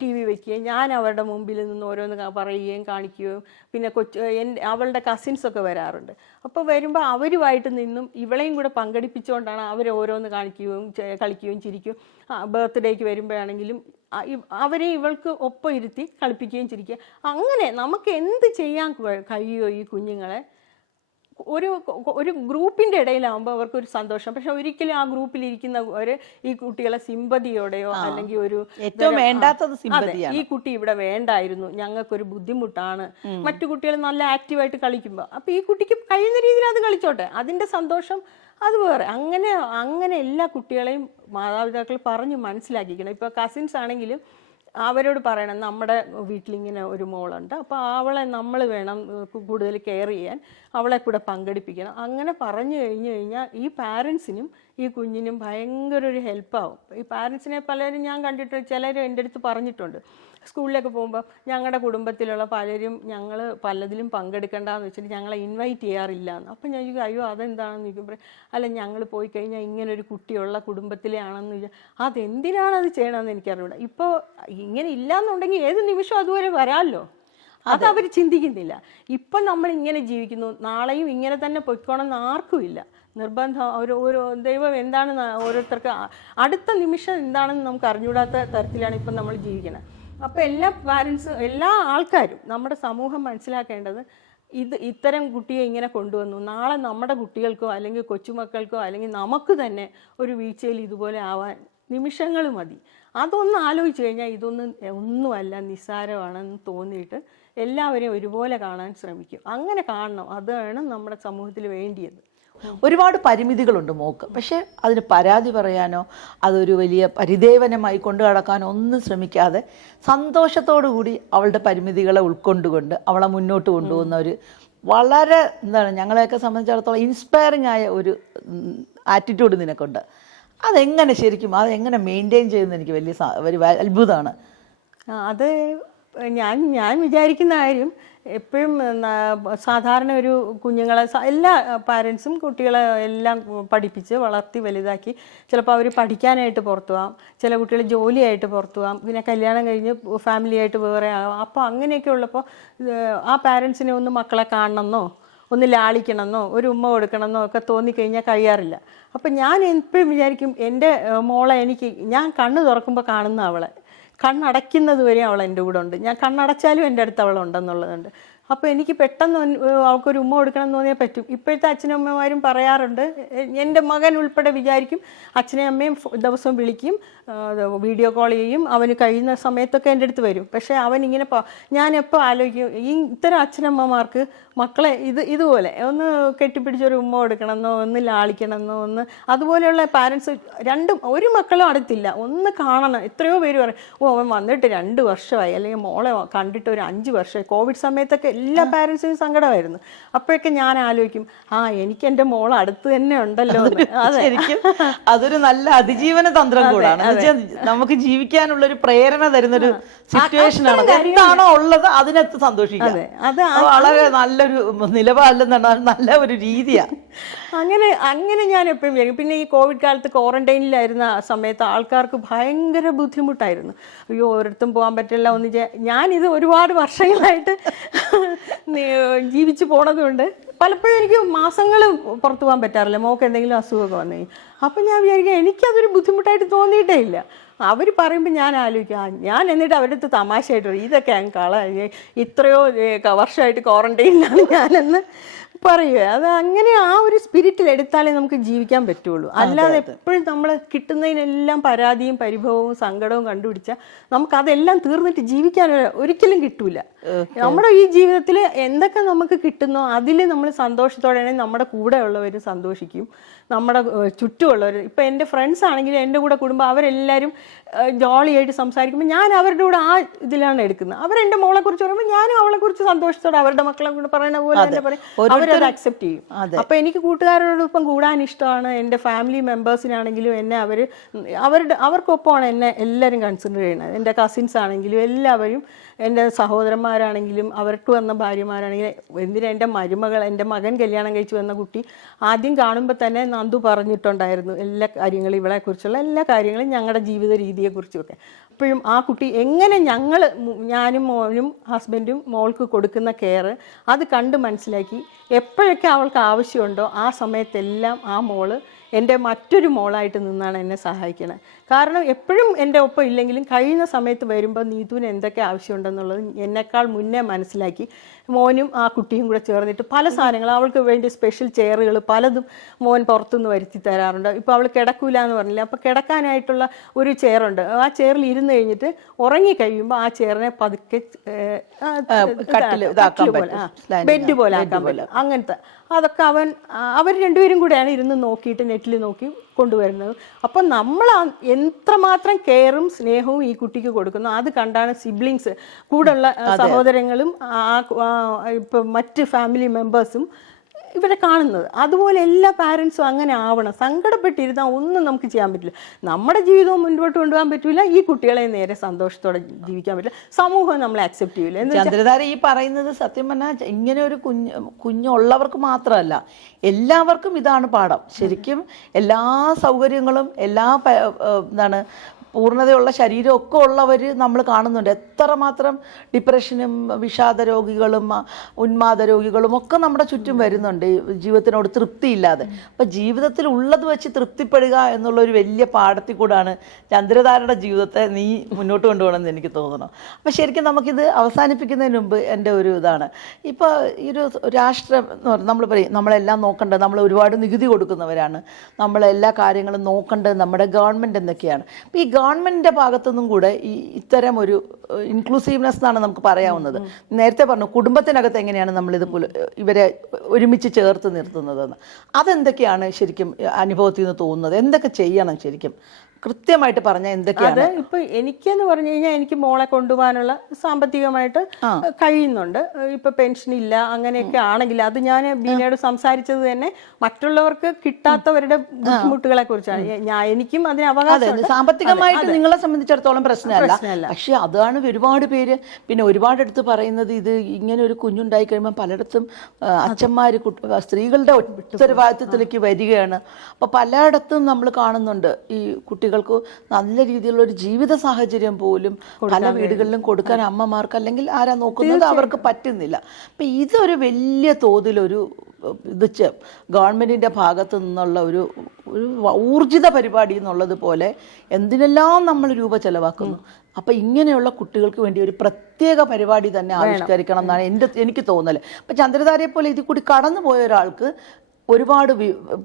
ടി വി വെക്കുകയും ഞാൻ അവരുടെ മുമ്പിൽ നിന്ന് ഓരോന്ന് പറയുകയും കാണിക്കുകയും പിന്നെ കൊച്ചു എന്റെ അവളുടെ കസിൻസൊക്കെ വരാറുണ്ട്. അപ്പോൾ വരുമ്പോൾ അവരുമായിട്ട് നിന്നും ഇവളെയും കൂടെ പങ്കെടുപ്പിച്ചുകൊണ്ടാണ് അവർ ഓരോന്ന് കാണിക്കുകയും കളിക്കുകയും ചിരിക്കും ബർത്ത്ഡേക്ക് വരുമ്പോഴാണെങ്കിലും അവരെ ഇവൾക്ക് ഒപ്പം ഇരുത്തി കളിപ്പിക്കുകയും ചിരിക്കുക. അങ്ങനെ നമുക്ക് എന്ത് ചെയ്യാൻ കഴി- കഴിയുമോ ഈ കുഞ്ഞുങ്ങളെ? ഒരു ഒരു ഗ്രൂപ്പിന്റെ ഇടയിലാവുമ്പോൾ അവർക്ക് ഒരു സന്തോഷം. പക്ഷെ ഒരിക്കലും ആ ഗ്രൂപ്പിൽ ഇരിക്കുന്നവര് ഈ കുട്ടികളെ സിമ്പതിയോടെയോ അല്ലെങ്കിൽ ഒരു ഏറ്റവും വേണ്ടാത്തത് ഈ കുട്ടി ഇവിടെ വേണ്ടായിരുന്നു. ഞങ്ങൾക്കൊരു ബുദ്ധിമുട്ടാണ്. മറ്റു കുട്ടികൾ നല്ല ആക്റ്റീവായിട്ട് കളിക്കുമ്പോൾ അപ്പൊ ഈ കുട്ടിക്ക് കഴിയുന്ന രീതിയിൽ അത് കളിച്ചോട്ടെ. അതിന്റെ സന്തോഷം അത് വേറെ. അങ്ങനെ അങ്ങനെ എല്ലാ കുട്ടികളെയും മാതാപിതാക്കൾ പറഞ്ഞ് മനസ്സിലാക്കിക്കണം. ഇപ്പോൾ കസിൻസ് ആണെങ്കിലും അവരോട് പറയണം നമ്മുടെ വീട്ടിലിങ്ങനെ ഒരു മോളുണ്ട്. അപ്പോൾ അവളെ നമ്മൾ വേണം കൂടുതൽ കെയർ ചെയ്യാൻ. അവളെ കൂടെ പങ്കെടുപ്പിക്കണം. അങ്ങനെ പറഞ്ഞു കഴിഞ്ഞു കഴിഞ്ഞാൽ ഈ പാരൻസിനും ഈ കുഞ്ഞിനും ഭയങ്കര ഒരു ഹെൽപ്പാവും ഈ പാരൻസിനെ പലരും ഞാൻ കണ്ടിട്ട് ചിലരും എന്റെ അടുത്ത് പറഞ്ഞിട്ടുണ്ട്. സ്കൂളിലൊക്കെ പോകുമ്പോൾ ഞങ്ങളുടെ കുടുംബത്തിലുള്ള പലരും ഞങ്ങൾ പലതിലും പങ്കെടുക്കേണ്ടെന്ന് വെച്ചിട്ട് ഞങ്ങളെ ഇൻവൈറ്റ് ചെയ്യാറില്ല എന്ന് അപ്പം ഞാൻ ചോദിക്കും അയ്യോ അതെന്താണെന്ന് ചോദിക്കുമ്പോൾ അല്ല ഞങ്ങൾ പോയി കഴിഞ്ഞാൽ ഇങ്ങനെ ഒരു കുട്ടിയുള്ള കുടുംബത്തിലെ ആണെന്ന് ചോദിച്ചാൽ അതെന്തിനാണ് അത് ചെയ്യണമെന്ന് എനിക്കറിയില്ല ഇപ്പോൾ ഇങ്ങനെ ഇല്ലയെന്നുണ്ടെങ്കിൽ ഏത് നിമിഷം അതുവരെ വരാമല്ലോ അത് അവർ ചിന്തിക്കുന്നില്ല. ഇപ്പം നമ്മൾ ഇങ്ങനെ ജീവിക്കുന്നു നാളെയും ഇങ്ങനെ തന്നെ പൊയ്ക്കോണമെന്ന് ആർക്കും ഇല്ല. നിർബന്ധം ഒരു ഒരു ദൈവം എന്താണ് ഓരോരുത്തർക്ക് അടുത്ത നിമിഷം എന്താണെന്ന് നമുക്ക് അറിഞ്ഞുകൂടാത്ത തരത്തിലാണ് ഇപ്പം നമ്മൾ ജീവിക്കുന്നത്. അപ്പോൾ എല്ലാ പാരൻസ് എല്ലാ ആൾക്കാരും നമ്മുടെ സമൂഹം മനസ്സിലാക്കേണ്ടത് ഇത് ഇത്തരം കുട്ടിയെ ഇങ്ങനെ കൊണ്ടുവന്നു. നാളെ നമ്മുടെ കുട്ടികൾക്കോ അല്ലെങ്കിൽ കൊച്ചുമക്കൾക്കോ അല്ലെങ്കിൽ നമുക്ക് തന്നെ ഒരു വീഴ്ചയിൽ ഇതുപോലെ ആവാൻ നിമിഷങ്ങൾ മതി. അതൊന്ന് ആലോചിച്ച് കഴിഞ്ഞാൽ ഇതൊന്നും ഒന്നുമല്ല നിസ്സാരമാണെന്ന് തോന്നിയിട്ട് എല്ലാവരെയും ഒരുപോലെ കാണാൻ ശ്രമിക്കും. അങ്ങനെ കാണണം. അതാണ് നമ്മുടെ സമൂഹത്തിൽ വേണ്ടിയത്. ഒരുപാട് പരിമിതികളുണ്ട് മോക്ക്. പക്ഷേ അതിന് പരാതി പറയാനോ അതൊരു വലിയ പരിദേവനമായി കൊണ്ടു നടക്കാനോ ഒന്നും ശ്രമിക്കാതെ സന്തോഷത്തോടു കൂടി അവളുടെ പരിമിതികളെ ഉൾക്കൊണ്ടുകൊണ്ട് അവളെ മുന്നോട്ട് കൊണ്ടുപോകുന്ന ഒരു വളരെ എന്താണ് ഞങ്ങളെയൊക്കെ സംബന്ധിച്ചിടത്തോളം ഇൻസ്പയറിംഗ് ആയ ഒരു ആറ്റിറ്റ്യൂഡ് നിനക്കുണ്ട്. അതെങ്ങനെ ശരിക്കും അതെങ്ങനെ മെയിന്റെയിൻ ചെയ്യുന്നത് എനിക്ക് വലിയ ഒരു അത്ഭുതമാണ്. അത് ഞാൻ ഞാൻ വിചാരിക്കുന്ന കാര്യം എപ്പോഴും സാധാരണ ഒരു കുഞ്ഞുങ്ങളെ എല്ലാ പാരൻസും കുട്ടികളെ എല്ലാം പഠിപ്പിച്ച് വളർത്തി വലുതാക്കി. ചിലപ്പോൾ അവർ പഠിക്കാനായിട്ട് പുറത്തു പോകാം. ചില കുട്ടികൾ ജോലിയായിട്ട് പുറത്തു പോകാം. പിന്നെ കല്യാണം കഴിഞ്ഞ് ഫാമിലിയായിട്ട് വേറെ ആകാം. അപ്പോൾ അങ്ങനെയൊക്കെ ഉള്ളപ്പോൾ ആ പാരൻസിനെ ഒന്ന് മക്കളെ കാണണമെന്നോ ഒന്ന് ലാളിക്കണമെന്നോ ഒരു ഉമ്മ കൊടുക്കണമെന്നോ ഒക്കെ തോന്നിക്കഴിഞ്ഞാൽ കഴിയാറില്ല. അപ്പം ഞാൻ എപ്പോഴും വിചാരിക്കും എന്റെ മോളെ എനിക്ക് ഞാൻ കണ്ണ് തുറക്കുമ്പോൾ കാണുന്ന അവളെ. കണ്ണടയ്ക്കുന്നത് വരെ അവൾ എന്റെ കൂടെ ഉണ്ട്. ഞാൻ കണ്ണടച്ചാലും എന്റെ അടുത്ത് അവൾ ഉണ്ടെന്നുള്ളതുണ്ട്. അപ്പോൾ എനിക്ക് പെട്ടെന്ന് അവൾക്കൊരു ഉമ്മ കൊടുക്കണം എന്ന് തോന്നിയാൽ പറ്റും. ഇപ്പോഴത്തെ അച്ഛനും അമ്മമാരും പറയാറുണ്ട് എന്റെ മകൻ ഉൾപ്പെടെ വിചാരിക്കും അച്ഛനെയും അമ്മയും ദിവസവും വിളിക്കും വീഡിയോ കോൾ ചെയ്യും അവന് കഴിയുന്ന സമയത്തൊക്കെ എന്റെ അടുത്ത് വരും. പക്ഷേ അവൻ ഇങ്ങനെ ഞാൻ എപ്പോൾ ആലോചിക്കും ഈ ഇത്തരം അച്ഛനമ്മമാർക്ക് മക്കളെ ഇത് ഇതുപോലെ ഒന്ന് കെട്ടിപ്പിടിച്ചൊരു ഉമ്മ കൊടുക്കണമെന്നോ ഒന്ന് ലാളിക്കണമെന്നോ ഒന്ന് അതുപോലെയുള്ള പാരൻസ് രണ്ടും ഒരു മക്കളും അടുത്തില്ല. ഒന്ന് കാണണം. എത്രയോ പേര് പറയും ഓ അവൻ വന്നിട്ട് രണ്ട് വർഷമായി അല്ലെങ്കിൽ മോളെ കണ്ടിട്ട് ഒരു അഞ്ച് വർഷമായി കോവിഡ് സമയത്തൊക്കെ എല്ലാ പാരൻസിനും സങ്കടമായിരുന്നു. അപ്പോഴൊക്കെ ഞാൻ ആലോചിക്കും ആ എനിക്ക് എന്റെ മോൾ അടുത്ത് തന്നെ ഉണ്ടല്ലോ ശരിക്കും അതൊരു നല്ല അതിജീവന തന്ത്രം കൂടാണ്. നമുക്ക് ജീവിക്കാനുള്ള ഒരു പ്രേരണ തരുന്നൊരു സിറ്റുവേഷൻ ആണ്. എന്താണോ ഉള്ളത് അതിനകത്ത് സന്തോഷിക്കാം. അതെ വളരെ നല്ലൊരു നിലപാടില്ലെന്നാണ് നല്ല ഒരു രീതിയാണ് അങ്ങനെ അങ്ങനെ ഞാൻ എപ്പോഴും വിചാരിക്കും. പിന്നെ ഈ കോവിഡ് കാലത്ത് ക്വാറന്റൈനിലായിരുന്ന ആ സമയത്ത് ആൾക്കാർക്ക് ഭയങ്കര ബുദ്ധിമുട്ടായിരുന്നു. അയ്യോ ഒരിടത്തും പോകാൻ പറ്റില്ല ഒന്ന് ഞാൻ ഞാനിത് ഒരുപാട് വർഷങ്ങളായിട്ട് ജീവിച്ചു പോണതുകൊണ്ട് പലപ്പോഴും എനിക്ക് മാസങ്ങൾ പുറത്തു പോകാൻ പറ്റാറില്ല. മോക്ക് എന്തെങ്കിലും അസുഖമൊക്കെ വന്നു അപ്പം ഞാൻ വിചാരിക്കുക എനിക്കതൊരു ബുദ്ധിമുട്ടായിട്ട് തോന്നിയിട്ടേ ഇല്ല. അവർ പറയുമ്പോൾ ഞാൻ ആലോചിക്കുക ഞാൻ എന്നിട്ട് അവരുടെ അടുത്ത് തമാശയായിട്ട് ഇതൊക്കെ ഞാൻ കള ഇത്രയോ വർഷമായിട്ട് ക്വാറന്റൈനിലാണ് ഞാനെന്ന്. പറയുക അത് അങ്ങനെ ആ ഒരു സ്പിരിറ്റിൽ എടുത്താലേ നമുക്ക് ജീവിക്കാൻ പറ്റുള്ളൂ. അല്ലാതെ എപ്പോഴും നമ്മൾ കിട്ടുന്നതിനെല്ലാം പരാതിയും പരിഭവവും സങ്കടവും കണ്ടുപിടിച്ചാൽ നമുക്ക് അതെല്ലാം തീർന്നിട്ട് ജീവിക്കാൻ ഒരിക്കലും കിട്ടൂല. നമ്മുടെ ഈ ജീവിതത്തിൽ എന്തൊക്കെ നമുക്ക് കിട്ടുന്നോ അതിൽ നമ്മൾ സന്തോഷത്തോടെ നമ്മുടെ കൂടെ ഉള്ളവർ സന്തോഷിക്കും. നമ്മുടെ ചുറ്റുമുള്ളവർ ഇപ്പം എന്റെ ഫ്രണ്ട്സ് ആണെങ്കിലും എന്റെ കൂടെ കുടുംബം അവരെല്ലാവരും ജോളിയായിട്ട് സംസാരിക്കുമ്പോൾ ഞാൻ അവരുടെ കൂടെ ആ ഇതിലാണ് എടുക്കുന്നത്. അവരെന്റെ മോളെ കുറിച്ച് പറയുമ്പോൾ ഞാനും അവളെ കുറിച്ച് സന്തോഷത്തോടെ അവരുടെ മക്കളെ കൂടെ പറയുന്ന പോലെ തന്നെ പറയും. അവരത് അക്സെപ്റ്റ് ചെയ്യും. അപ്പൊ എനിക്ക് കൂട്ടുകാരോടൊപ്പം കൂടാൻ ഇഷ്ടമാണ്. എന്റെ ഫാമിലി മെമ്പേഴ്സിനാണെങ്കിലും എന്നെ അവർ അവരുടെ അവർക്കൊപ്പമാണ് എന്നെ എല്ലാവരും കൺസിഡർ ചെയ്യുന്നത്. എന്റെ കസിൻസ് ആണെങ്കിലും എല്ലാവരും എന്റെ സഹോദരന്മാരാണെങ്കിലും അവർക്ക് വന്ന ഭാര്യമാരാണെങ്കിലും എന്തിനാ എന്റെ മരുമകൾ എന്റെ മകൻ കല്യാണം കഴിച്ച് വന്ന കുട്ടി ആദ്യം കാണുമ്പോൾ തന്നെ നന്ദു പറഞ്ഞിട്ടുണ്ടായിരുന്നു. എല്ലാ കാര്യങ്ങളും ഇവളെക്കുറിച്ചുള്ള എല്ലാ കാര്യങ്ങളും ഞങ്ങളുടെ ജീവിത രീതിയെക്കുറിച്ചുമൊക്കെ അപ്പോഴും ആ കുട്ടി എങ്ങനെ ഞങ്ങൾ ഞാനും മോനും ഹസ്ബൻഡും മോൾക്ക് കൊടുക്കുന്ന കെയർ അത് കണ്ട് മനസ്സിലാക്കി എപ്പോഴൊക്കെ അവൾക്ക് ആവശ്യമുണ്ടോ ആ സമയത്തെല്ലാം ആ മോൾ എന്റെ മറ്റൊരു മോളായിട്ട് നിന്നാണ് എന്നെ സഹായിക്കുന്നത് കാരണം എപ്പോഴും എന്റെ ഒപ്പം ഇല്ലെങ്കിലും കഴിയുന്ന സമയത്ത് വരുമ്പോൾ നീതുവിന് എന്തൊക്കെ ആവശ്യമുണ്ടെന്നുള്ളത് എന്നെക്കാൾ മുന്നേ മനസ്സിലാക്കി മോനും ആ കുട്ടിയും കൂടെ ചേർന്നിട്ട് പല സാധനങ്ങൾ അവൾക്ക് വേണ്ടി സ്പെഷ്യൽ ചെയറുകൾ പലതും മോൻ പുറത്തുനിന്ന് വരുത്തി തരാറുണ്ട്. ഇപ്പോൾ അവൾ കിടക്കൂല എന്ന് പറഞ്ഞില്ല? അപ്പോൾ കിടക്കാനായിട്ടുള്ള ഒരു ചെയറുണ്ട് ആ ചെയറിൽ ഇരുന്ന് കഴിഞ്ഞിട്ട് ഉറങ്ങി കഴിയുമ്പോൾ ആ ചെയറിനെ പതുക്കെ ബെഡ് പോലെ ആക്കാൻ പറ്റും. അങ്ങനത്തെ. അതൊക്കെ അവൻ അവർ രണ്ടുപേരും കൂടെയാണ് ഇരുന്ന് നോക്കിയിട്ട് നെറ്റിൽ നോക്കി കൊണ്ടുവരുന്നത്. അപ്പം നമ്മൾ എത്രമാത്രം കെയറും സ്നേഹവും ഈ കുട്ടിക്ക് കൊടുക്കുന്നു അത് കണ്ടാണ് സിബ്ലിങ്സ് കൂടെയുള്ള സഹോദരങ്ങളും ആ, ഇപ്പം മറ്റ് ഫാമിലി മെമ്പേഴ്സും ഇവരെ കാണുന്നത്. അതുപോലെ എല്ലാ പാരൻസും അങ്ങനെ ആവണം. സങ്കടപ്പെട്ടിരുന്നാൽ ഒന്നും നമുക്ക് ചെയ്യാൻ പറ്റില്ല. നമ്മുടെ ജീവിതവും മുൻപോട്ട് കൊണ്ടുപോകാൻ പറ്റില്ല ഈ കുട്ടികളെ നേരെ സന്തോഷത്തോടെ ജീവിക്കാൻ പറ്റില്ല. സമൂഹം നമ്മളെ അക്സെപ്റ്റ് ചെയ്യില്ല ചന്ദ്രധാര ഈ പറയുന്നത് സത്യം പറഞ്ഞാൽ ഇങ്ങനെ ഒരു കുഞ്ഞ് കുഞ്ഞുള്ളവർക്ക് മാത്രമല്ല എല്ലാവർക്കും ഇതാണ് പാഠം. ശരിക്കും എല്ലാ സൗകര്യങ്ങളും എല്ലാ എന്താണ് പൂർണതയുള്ള ശരീരം ഒക്കെ ഉള്ളവർ നമ്മൾ കാണുന്നുണ്ട്. എത്രമാത്രം ഡിപ്രഷനും വിഷാദ രോഗികളും ഉന്മാദ രോഗികളും ഒക്കെ നമ്മുടെ ചുറ്റും വരുന്നുണ്ട്. ജീവിതത്തിനോട് തൃപ്തിയില്ലാതെ. അപ്പം ജീവിതത്തിൽ ഉള്ളത് വെച്ച് തൃപ്തിപ്പെടുക എന്നുള്ള ഒരു വലിയ പാഠത്തിൽ കൂടാണ് ചന്ദ്രധാരയുടെ ജീവിതത്തെ നീ മുന്നോട്ട് കൊണ്ടുപോകണമെന്ന് എനിക്ക് തോന്നുന്നു. അപ്പം ശരിക്കും നമുക്കിത് അവസാനിപ്പിക്കുന്നതിന് മുമ്പ് എന്റെ ഒരു ഇതാണ്. ഇപ്പോൾ ഈ ഒരു രാഷ്ട്രം എന്ന് പറഞ്ഞാൽ നമ്മൾ പറയും നമ്മളെല്ലാം നോക്കേണ്ടത് നമ്മൾ ഒരുപാട് നികുതി കൊടുക്കുന്നവരാണ്. നമ്മളെല്ലാ കാര്യങ്ങളും നോക്കേണ്ടത് നമ്മുടെ ഗവൺമെന്റ് എന്നൊക്കെയാണ്. അപ്പോൾ ഈ ഗവൺമെന്റിന്റെ ഭാഗത്തുനിന്നും കൂടെ ഈ ഇത്തരം ഒരു ഇൻക്ലൂസീവ്നെസ് എന്നാണ് നമുക്ക് പറയാവുന്നത്. നേരത്തെ പറഞ്ഞു കുടുംബത്തിനകത്ത് എങ്ങനെയാണ് നമ്മൾ ഇത് ഇവരെ ഒരുമിച്ച് ചേർത്ത് നിർത്തുന്നതെന്ന്. അതെന്തൊക്കെയാണ് ശരിക്കും അനുഭവത്തിൽ നിന്ന് തോന്നുന്നത്? എന്തൊക്കെ ചെയ്യണം ശരിക്കും? കൃത്യമായിട്ട് പറഞ്ഞ എന്തൊക്കെയാണ്? അത് ഇപ്പൊ എനിക്കെന്ന് പറഞ്ഞു കഴിഞ്ഞാൽ എനിക്ക് മോളെ കൊണ്ടുപോകാനുള്ള സാമ്പത്തികമായിട്ട് കഴിയുന്നുണ്ട്. ഇപ്പൊ പെൻഷൻ ഇല്ല അങ്ങനെയൊക്കെ ആണെങ്കിൽ അത് ഞാൻ ബീനയോട് സംസാരിച്ചത് തന്നെ മറ്റുള്ളവർക്ക് കിട്ടാത്തവരുടെ ബുദ്ധിമുട്ടുകളെ കുറിച്ചാണ്. ഞാൻ എനിക്കും അതിന് അവകാശം സാമ്പത്തികമായിട്ട് നിങ്ങളെ സംബന്ധിച്ചിടത്തോളം പ്രശ്നമല്ല. പക്ഷെ അതാണ് ഒരുപാട് പേര് പിന്നെ ഒരുപാട് എടുത്ത് പറയുന്നത് ഇത് ഇങ്ങനെ ഒരു കുഞ്ഞുണ്ടായി കഴിയുമ്പോൾ പലയിടത്തും അച്ഛന്മാര് സ്ത്രീകളുടെ ഉത്തരവാദിത്വത്തിലേക്ക് വരികയാണ്. അപ്പൊ പലയിടത്തും നമ്മൾ കാണുന്നുണ്ട് ഈ കുട്ടികൾക്ക് നല്ല രീതിയിലുള്ള ഒരു ജീവിത സാഹചര്യം പോലും പല വീടുകളിലും കൊടുക്കാൻ അമ്മമാർക്ക് അല്ലെങ്കിൽ ആരാ നോക്കുന്നത് അവർക്ക് പറ്റുന്നില്ല. അപ്പൊ ഇതൊരു വലിയ തോതിലൊരു ഇത് ഗവൺമെന്റിന്റെ ഗവൺമെന്റിന്റെ ഭാഗത്തു നിന്നുള്ള ഒരു ഒരു ഊർജിത പരിപാടി എന്നുള്ളത് പോലെ എന്തിനെല്ലാം നമ്മൾ രൂപ ചെലവാക്കുന്നു. അപ്പൊ ഇങ്ങനെയുള്ള കുട്ടികൾക്ക് വേണ്ടി ഒരു പ്രത്യേക പരിപാടി തന്നെ ആവിഷ്കരിക്കണം എന്നാണ് എന്റെ എനിക്ക് തോന്നൽ. അപ്പൊ ചന്ദ്രധാരയെ പോലെ ഇതിൽ കൂടി കടന്നു പോയ ഒരാൾക്ക് ഒരുപാട്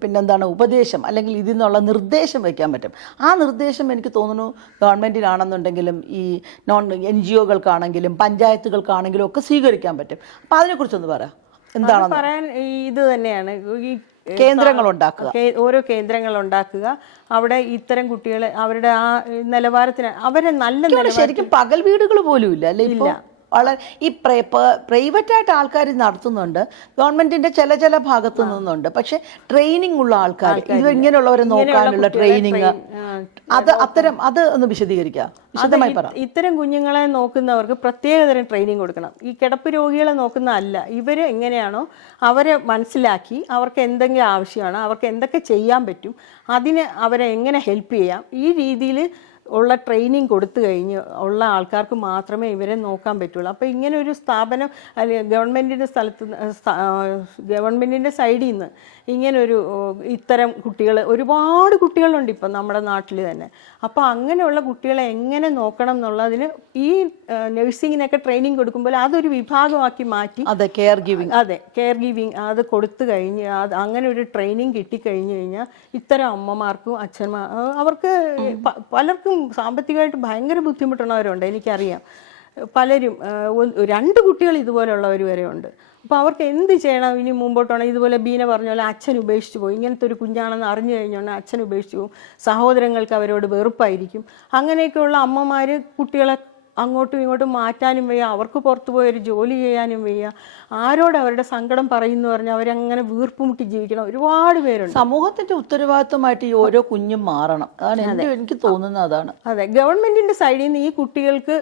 പിന്നെന്താണ് ഉപദേശം അല്ലെങ്കിൽ ഇതിൽ നിന്നുള്ള നിർദ്ദേശം വയ്ക്കാൻ പറ്റും. ആ നിർദ്ദേശം എനിക്ക് തോന്നുന്നു ഗവൺമെന്റിനാണെന്നുണ്ടെങ്കിലും ഈ നോൺ എൻ ജി ഒകൾക്കാണെങ്കിലും പഞ്ചായത്തുകൾക്കാണെങ്കിലും ഒക്കെ സ്വീകരിക്കാൻ പറ്റും. അപ്പം അതിനെക്കുറിച്ചൊന്ന് പറ. എന്താണ് പറയാൻ ഇത് തന്നെയാണ്. ഈ കേന്ദ്രങ്ങൾ ഉണ്ടാക്കുക. ഓരോ കേന്ദ്രങ്ങൾ ഉണ്ടാക്കുക. അവിടെ ഇത്തരം കുട്ടികളെ അവരുടെ ആ നിലവാരത്തിന് അവരെ നല്ല ശരിക്കും പകൽ വീടുകൾ പോലും ഇല്ല അല്ലേ വളരെ ഈ പ്രൈവറ്റായിട്ട് ആൾക്കാർ നടത്തുന്നുണ്ട്. ഗവൺമെന്റിന്റെ ചില ചില ഭാഗത്തു നിന്നുണ്ട്. പക്ഷെ ട്രെയിനിങ് ഉള്ള ആൾക്കാർ ഇത് ഇങ്ങനെയുള്ളവരെ നോക്കാനുള്ള ട്രെയിനിങ് അത് അത്തരം അത് ഒന്ന് വിശദീകരിക്കുക വിശദമായി പറ. ഇത്തരം കുഞ്ഞുങ്ങളെ നോക്കുന്നവർക്ക് പ്രത്യേകതരം ട്രെയിനിങ് കൊടുക്കണം. ഈ കിടപ്പ് രോഗികളെ നോക്കുന്ന അല്ല ഇവർ എങ്ങനെയാണോ അവരെ മനസ്സിലാക്കി അവർക്ക് എന്തെങ്കിലും ആവശ്യമാണ് അവർക്ക് എന്തൊക്കെ ചെയ്യാൻ പറ്റും അതിന് അവരെ എങ്ങനെ ഹെൽപ്പ് ചെയ്യാം ഈ രീതിയിൽ ഉള്ള ട്രെയിനിങ് കൊടുത്തു കഴിഞ്ഞ് ഉള്ള ആൾക്കാർക്ക് മാത്രമേ ഇവരെ നോക്കാൻ പറ്റുള്ളൂ. അപ്പോൾ ഇങ്ങനെ ഒരു സ്ഥാപനം അല്ലെങ്കിൽ ഗവൺമെന്റിന്റെ സ്ഥലത്ത് ഗവൺമെന്റിന്റെ സൈഡിൽ നിന്ന് ഇങ്ങനൊരു ഇത്തരം കുട്ടികൾ ഒരുപാട് കുട്ടികളുണ്ട് ഇപ്പം നമ്മുടെ നാട്ടിൽ തന്നെ. അപ്പോൾ അങ്ങനെയുള്ള കുട്ടികളെ എങ്ങനെ നോക്കണം എന്നുള്ളതിന് ഈ നഴ്സിങ്ങിനൊക്കെ ട്രെയിനിങ് കൊടുക്കുമ്പോൾ അതൊരു വിഭാഗമാക്കി മാറ്റി അതെ കെയർ ഗിവിങ് അതെ കെയർ ഗിവിങ് അത് കൊടുത്തു കഴിഞ്ഞ് അത് അങ്ങനെ ഒരു ട്രെയിനിങ് കിട്ടിക്കഴിഞ്ഞ് കഴിഞ്ഞാൽ ഇത്തരം അമ്മമാർക്കും അച്ഛന്മാർ അവർക്ക് പ- പലർക്കും സാമ്പത്തികമായിട്ട് ഭയങ്കര ബുദ്ധിമുട്ടുള്ളവരുണ്ട് എനിക്കറിയാം. പലരും രണ്ട് കുട്ടികൾ ഇതുപോലെയുള്ളവർ വരെ ഉണ്ട്. അപ്പോൾ അവർക്ക് എന്ത് ചെയ്യണം? ഇനി മുമ്പോട്ടാണ് ഇതുപോലെ ബീന പറഞ്ഞ പോലെ അച്ഛൻ ഉപേക്ഷിച്ച് പോകും. ഇങ്ങനത്തെ ഒരു കുഞ്ഞാണെന്ന് അറിഞ്ഞു കഴിഞ്ഞാൽ അച്ഛൻ ഉപേക്ഷിച്ച് പോകും. സഹോദരങ്ങൾക്ക് അവരോട് വെറുപ്പായിരിക്കും. അങ്ങനെയൊക്കെയുള്ള അമ്മമാർ കുട്ടികളെ അങ്ങോട്ടും ഇങ്ങോട്ടും മാറ്റാനും വയ്യ അവർക്ക് പുറത്തു പോയൊരു ജോലി ചെയ്യാനും വയ്യ. ആരോട് അവരുടെ സങ്കടം പറയുന്നു പറഞ്ഞാൽ അവരങ്ങനെ വീർപ്പുമുട്ടി ജീവിക്കണം? ഒരുപാട് പേരുണ്ട്. സമൂഹത്തിന്റെ ഉത്തരവാദിത്വമായിട്ട് ഈ ഓരോ കുഞ്ഞും മാറണം. അതാണ് എനിക്ക് തോന്നുന്നത് അതാണ്. അതെ. ഗവൺമെന്റിന്റെ സൈഡിൽ നിന്ന് ഈ കുട്ടികൾക്ക്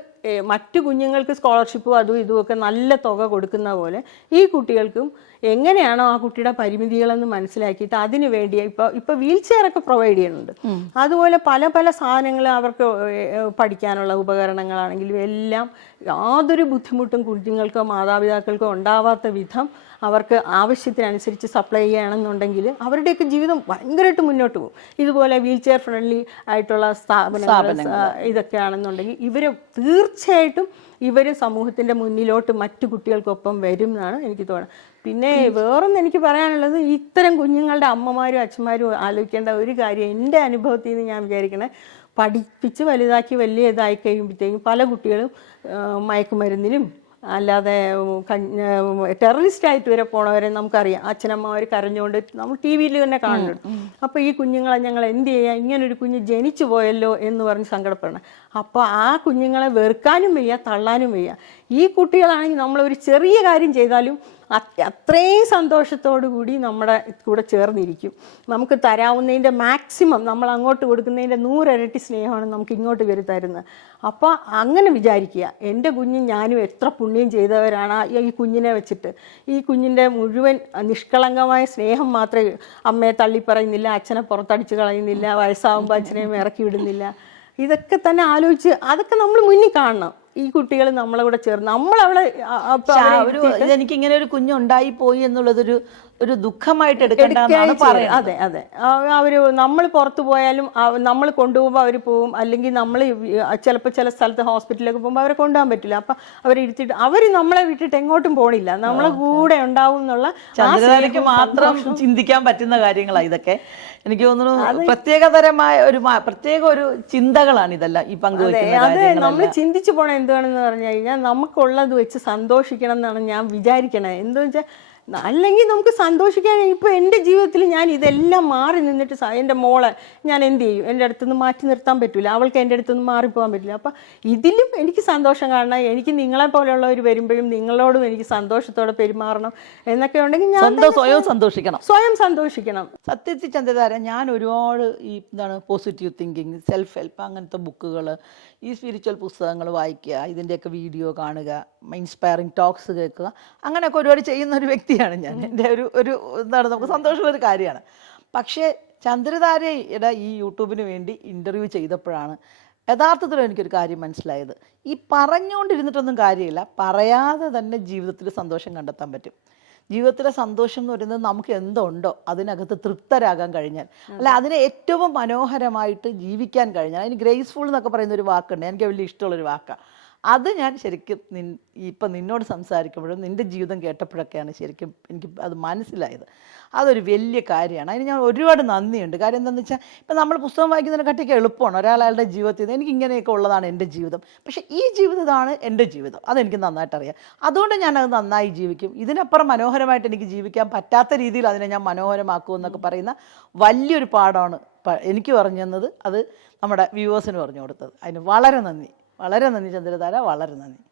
മറ്റു കുഞ്ഞുങ്ങൾക്ക് സ്കോളർഷിപ്പും അതും ഇതും ഒക്കെ നല്ല തുക കൊടുക്കുന്ന പോലെ ഈ കുട്ടികൾക്കും എങ്ങനെയാണോ ആ കുട്ടിയുടെ പരിമിതികളെന്ന് മനസ്സിലാക്കിയിട്ട് അതിനു വേണ്ടി ഇപ്പൊ ഇപ്പൊ വീൽ ചെയർ ഒക്കെ പ്രൊവൈഡ് ചെയ്യുന്നുണ്ട്. അതുപോലെ പല പല സാധനങ്ങൾ അവർക്ക് പഠിക്കാനുള്ള ഉപകരണങ്ങളാണെങ്കിലും എല്ലാം യാതൊരു ബുദ്ധിമുട്ടും കുഞ്ഞുങ്ങൾക്കോ മാതാപിതാക്കൾക്കോ ഉണ്ടാവാത്ത വിധം അവർക്ക് ആവശ്യത്തിനനുസരിച്ച് സപ്ലൈ ചെയ്യുകയാണെന്നുണ്ടെങ്കിൽ അവരുടെയൊക്കെ ജീവിതം ഭയങ്കരമായിട്ട് മുന്നോട്ട് പോകും. ഇതുപോലെ വീൽ ചെയർ ഫ്രണ്ട്ലി ആയിട്ടുള്ള സ്ഥാപനങ്ങൾ ഇതൊക്കെ ആണെന്നുണ്ടെങ്കിൽ ഇവരെ തീർച്ചയായിട്ടും ഇവർ സമൂഹത്തിന്റെ മുന്നിലോട്ട് മറ്റു കുട്ടികൾക്കൊപ്പം വരും എന്നാണ് എനിക്ക് തോന്നുന്നത്. പിന്നെ വേറൊന്നും എനിക്ക് പറയാനുള്ളത് ഇത്തരം കുഞ്ഞുങ്ങളുടെ അമ്മമാരും അച്ഛന്മാരും ആലോചിക്കേണ്ട ഒരു കാര്യം എന്റെ അനുഭവത്തിൽ നിന്ന് ഞാൻ വിചാരിക്കണേ പഠിപ്പിച്ച് വലുതാക്കി വലിയ ഇതായി കഴിയുമ്പോഴത്തേക്കും പല കുട്ടികളും മയക്കുമരുന്നിലും അല്ലാതെ ടെററിസ്റ്റ് ആയിട്ട് വരെ പോണവരെ നമുക്കറിയാം. അച്ഛനമ്മമാർ കരഞ്ഞുകൊണ്ട് നമ്മൾ ടി വിയിൽ തന്നെ കാണുന്നുണ്ട്. അപ്പോൾ ഈ കുഞ്ഞുങ്ങളെ ഞങ്ങൾ എന്ത് ചെയ്യാം? ഇങ്ങനൊരു കുഞ്ഞ് ജനിച്ചു പോയല്ലോ എന്ന് പറഞ്ഞ് സങ്കടപ്പെടണം. അപ്പോൾ ആ കുഞ്ഞുങ്ങളെ വെറുക്കാനും വയ്യ തള്ളാനും വയ്യ. ഈ കുട്ടികളാണെങ്കിൽ നമ്മളൊരു ചെറിയ കാര്യം ചെയ്താലും അത് അത്രയും സന്തോഷത്തോടു കൂടി നമ്മുടെ കൂടെ ചേർന്നിരിക്കും. നമുക്ക് തരാവുന്നതിന്റെ മാക്സിമം നമ്മൾ അങ്ങോട്ട് കൊടുക്കുന്നതിന്റെ നൂറിരട്ടി സ്നേഹമാണ് നമുക്ക് ഇങ്ങോട്ട് വരി തരുന്നത്. അപ്പോൾ അങ്ങനെ വിചാരിക്കുക എന്റെ കുഞ്ഞും ഞാനും എത്ര പുണ്യം ചെയ്തവരാണ് ഈ കുഞ്ഞിനെ വെച്ചിട്ട്. ഈ കുഞ്ഞിന്റെ മുഴുവൻ നിഷ്കളങ്കമായ സ്നേഹം മാത്രമേ അമ്മയെ തള്ളി പറയുന്നില്ല അച്ഛനെ പുറത്തടിച്ച് കളയുന്നില്ല വയസ്സാവുമ്പോൾ അച്ഛനെയും ഇറക്കി വിടുന്നില്ല. ഇതൊക്കെ തന്നെ ആലോചിച്ച് അതൊക്കെ നമ്മൾ മുന്നിൽ കാണണം. ഈ കുട്ടികൾ നമ്മളെ കൂടെ ചേർന്ന് നമ്മളവിടെ ഒരു എനിക്ക് ഇങ്ങനെ ഒരു കുഞ്ഞുണ്ടായി പോയി എന്നുള്ളതൊരു ഒരു ദുഃഖമായിട്ട് എടുക്കേണ്ടതാണ് പറയുന്നത്. അതെ അതെ. അവർ നമ്മൾ പുറത്തു പോയാലും നമ്മൾ കൊണ്ടുപോകുമ്പോൾ അവർ പോവും. അല്ലെങ്കിൽ നമ്മൾ ചിലപ്പോൾ ചില സ്ഥലത്ത് ഹോസ്പിറ്റലിലേക്ക് പോകുമ്പോൾ അവരെ കൊണ്ടുപോകാൻ പറ്റില്ല. അപ്പം അവരെ ഇരുത്തിയിട്ട് അവർ നമ്മളെ വിട്ടിട്ട് എങ്ങോട്ടും പോണില്ല. നമ്മളെ കൂടെ ഉണ്ടാവും എന്നുള്ള മാത്രം ചിന്തിക്കാൻ പറ്റുന്ന കാര്യങ്ങളാണ് ഇതൊക്കെ. എനിക്ക് തോന്നുന്നു പ്രത്യേകതരമായ ഒരു പ്രത്യേക ഒരു ചിന്തകളാണ് ഇതെല്ലാം ഈ പങ്കുവയ്ക്കുന്നത് അത്. നമ്മൾ ചിന്തിച്ചു പോണ എന്താണെന്ന് പറഞ്ഞു കഴിഞ്ഞാൽ നമുക്കുള്ളത് വെച്ച് സന്തോഷിക്കണം എന്നാണ് ഞാൻ വിചാരിക്കണത് എന്താ വെച്ചാൽ അല്ലെങ്കിൽ നമുക്ക് സന്തോഷിക്കാൻ ഇപ്പൊ എന്റെ ജീവിതത്തിൽ ഞാൻ ഇതെല്ലാം മാറി നിന്നിട്ട് എന്റെ മോളെ ഞാൻ എന്ത് ചെയ്യും? എന്റെ അടുത്തുനിന്ന് മാറ്റി നിർത്താൻ പറ്റില്ല അവൾക്ക് എന്റെ അടുത്തുനിന്ന് മാറിപ്പോകാൻ പറ്റില്ല അപ്പം ഇതിലും എനിക്ക് സന്തോഷം കാണണം എനിക്ക് നിങ്ങളെ പോലെയുള്ളവർ വരുമ്പോഴും നിങ്ങളോടും എനിക്ക് സന്തോഷത്തോടെ പെരുമാറണം എന്നൊക്കെ ഉണ്ടെങ്കിൽ ഞാൻ സ്വയം സന്തോഷിക്കണം. സ്വയം സന്തോഷിക്കണം. സത്യത്തിൽ ചന്ദ്രധാര ഞാൻ ഒരുപാട് ഈ എന്താണ് പോസിറ്റീവ് തിങ്കിങ് സെൽഫ് ഹെൽപ്പ് അങ്ങനത്തെ ബുക്കുകൾ ഈ സ്പിരിച്വൽ പുസ്തകങ്ങൾ വായിക്കുക ഇതിന്റെയൊക്കെ വീഡിയോ കാണുക ഇൻസ്പയറിംഗ് ടോക്സ് കേൾക്കുക അങ്ങനെയൊക്കെ ഒരുപാട് ചെയ്യുന്ന ഒരു വ്യക്തിയാണ് ഞാൻ. എന്റെ ഒരു ഒരു എന്താണ് നമുക്ക് സന്തോഷമുള്ള ഒരു കാര്യമാണ്. പക്ഷേ ചന്ദ്രധാരയുടെ ഈ യൂട്യൂബിന് വേണ്ടി ഇന്റർവ്യൂ ചെയ്തപ്പോഴാണ് യഥാർത്ഥത്തിൽ എനിക്കൊരു കാര്യം മനസ്സിലായത്. ഈ പറഞ്ഞുകൊണ്ടിരുന്നിട്ടൊന്നും കാര്യമില്ല. പറയാതെ തന്നെ ജീവിതത്തിൽ സന്തോഷം കണ്ടെത്താൻ പറ്റും. ജീവിതത്തിലെ സന്തോഷം എന്ന് പറയുന്നത് നമുക്ക് എന്തുണ്ടോ അതിനകത്ത് തൃപ്തരാകാൻ കഴിഞ്ഞാൽ. അല്ല അതിനെ ഏറ്റവും മനോഹരമായിട്ട് ജീവിക്കാൻ കഴിഞ്ഞാൽ അതിന് ഗ്രേസ്ഫുൾ എന്നൊക്കെ പറയുന്ന ഒരു വാക്കുണ്ട്. എനിക്ക് വലിയ ഇഷ്ടമുള്ളൊരു വാക്കാണ് അത് ഞാൻ ശരിക്കും നിൻ ഇപ്പം നിന്നോട് സംസാരിക്കുമ്പോഴും നിന്റെ ജീവിതം കേട്ടപ്പോഴൊക്കെയാണ് ശരിക്കും എനിക്ക് അത് മനസ്സിലായത്. അതൊരു വലിയ കാര്യമാണ്. അതിന് ഞാൻ ഒരുപാട് നന്ദിയുണ്ട്. കാര്യം എന്താണെന്ന് വെച്ചാൽ ഇപ്പം നമ്മൾ പുസ്തകം വായിക്കുന്നതിനെ കട്ടിയൊക്കെ എളുപ്പമാണ്. ഒരാളുടെ ജീവിതത്തിൽ എനിക്ക് ഇങ്ങനെയൊക്കെ ഉള്ളതാണ് എന്റെ ജീവിതം. പക്ഷേ ഈ ജീവിതമാണ് എന്റെ ജീവിതം. അതെനിക്ക് നന്നായിട്ടറിയാം അതുകൊണ്ട് ഞാനത് നന്നായി ജീവിക്കും. ഇതിനപ്പുറം മനോഹരമായിട്ട് എനിക്ക് ജീവിക്കാൻ പറ്റാത്ത രീതിയിൽ അതിനെ ഞാൻ മനോഹരമാക്കും എന്നൊക്കെ പറയുന്ന വലിയൊരു പാഠമാണ് എനിക്ക് പറഞ്ഞു തന്നത്. അത് നമ്മുടെ വ്യൂവേഴ്സിന് പറഞ്ഞു കൊടുത്തത്. അതിന് വളരെ നന്ദി. വളരെ നന്ദി ചന്ദ്രതാര വളരെ നന്ദി.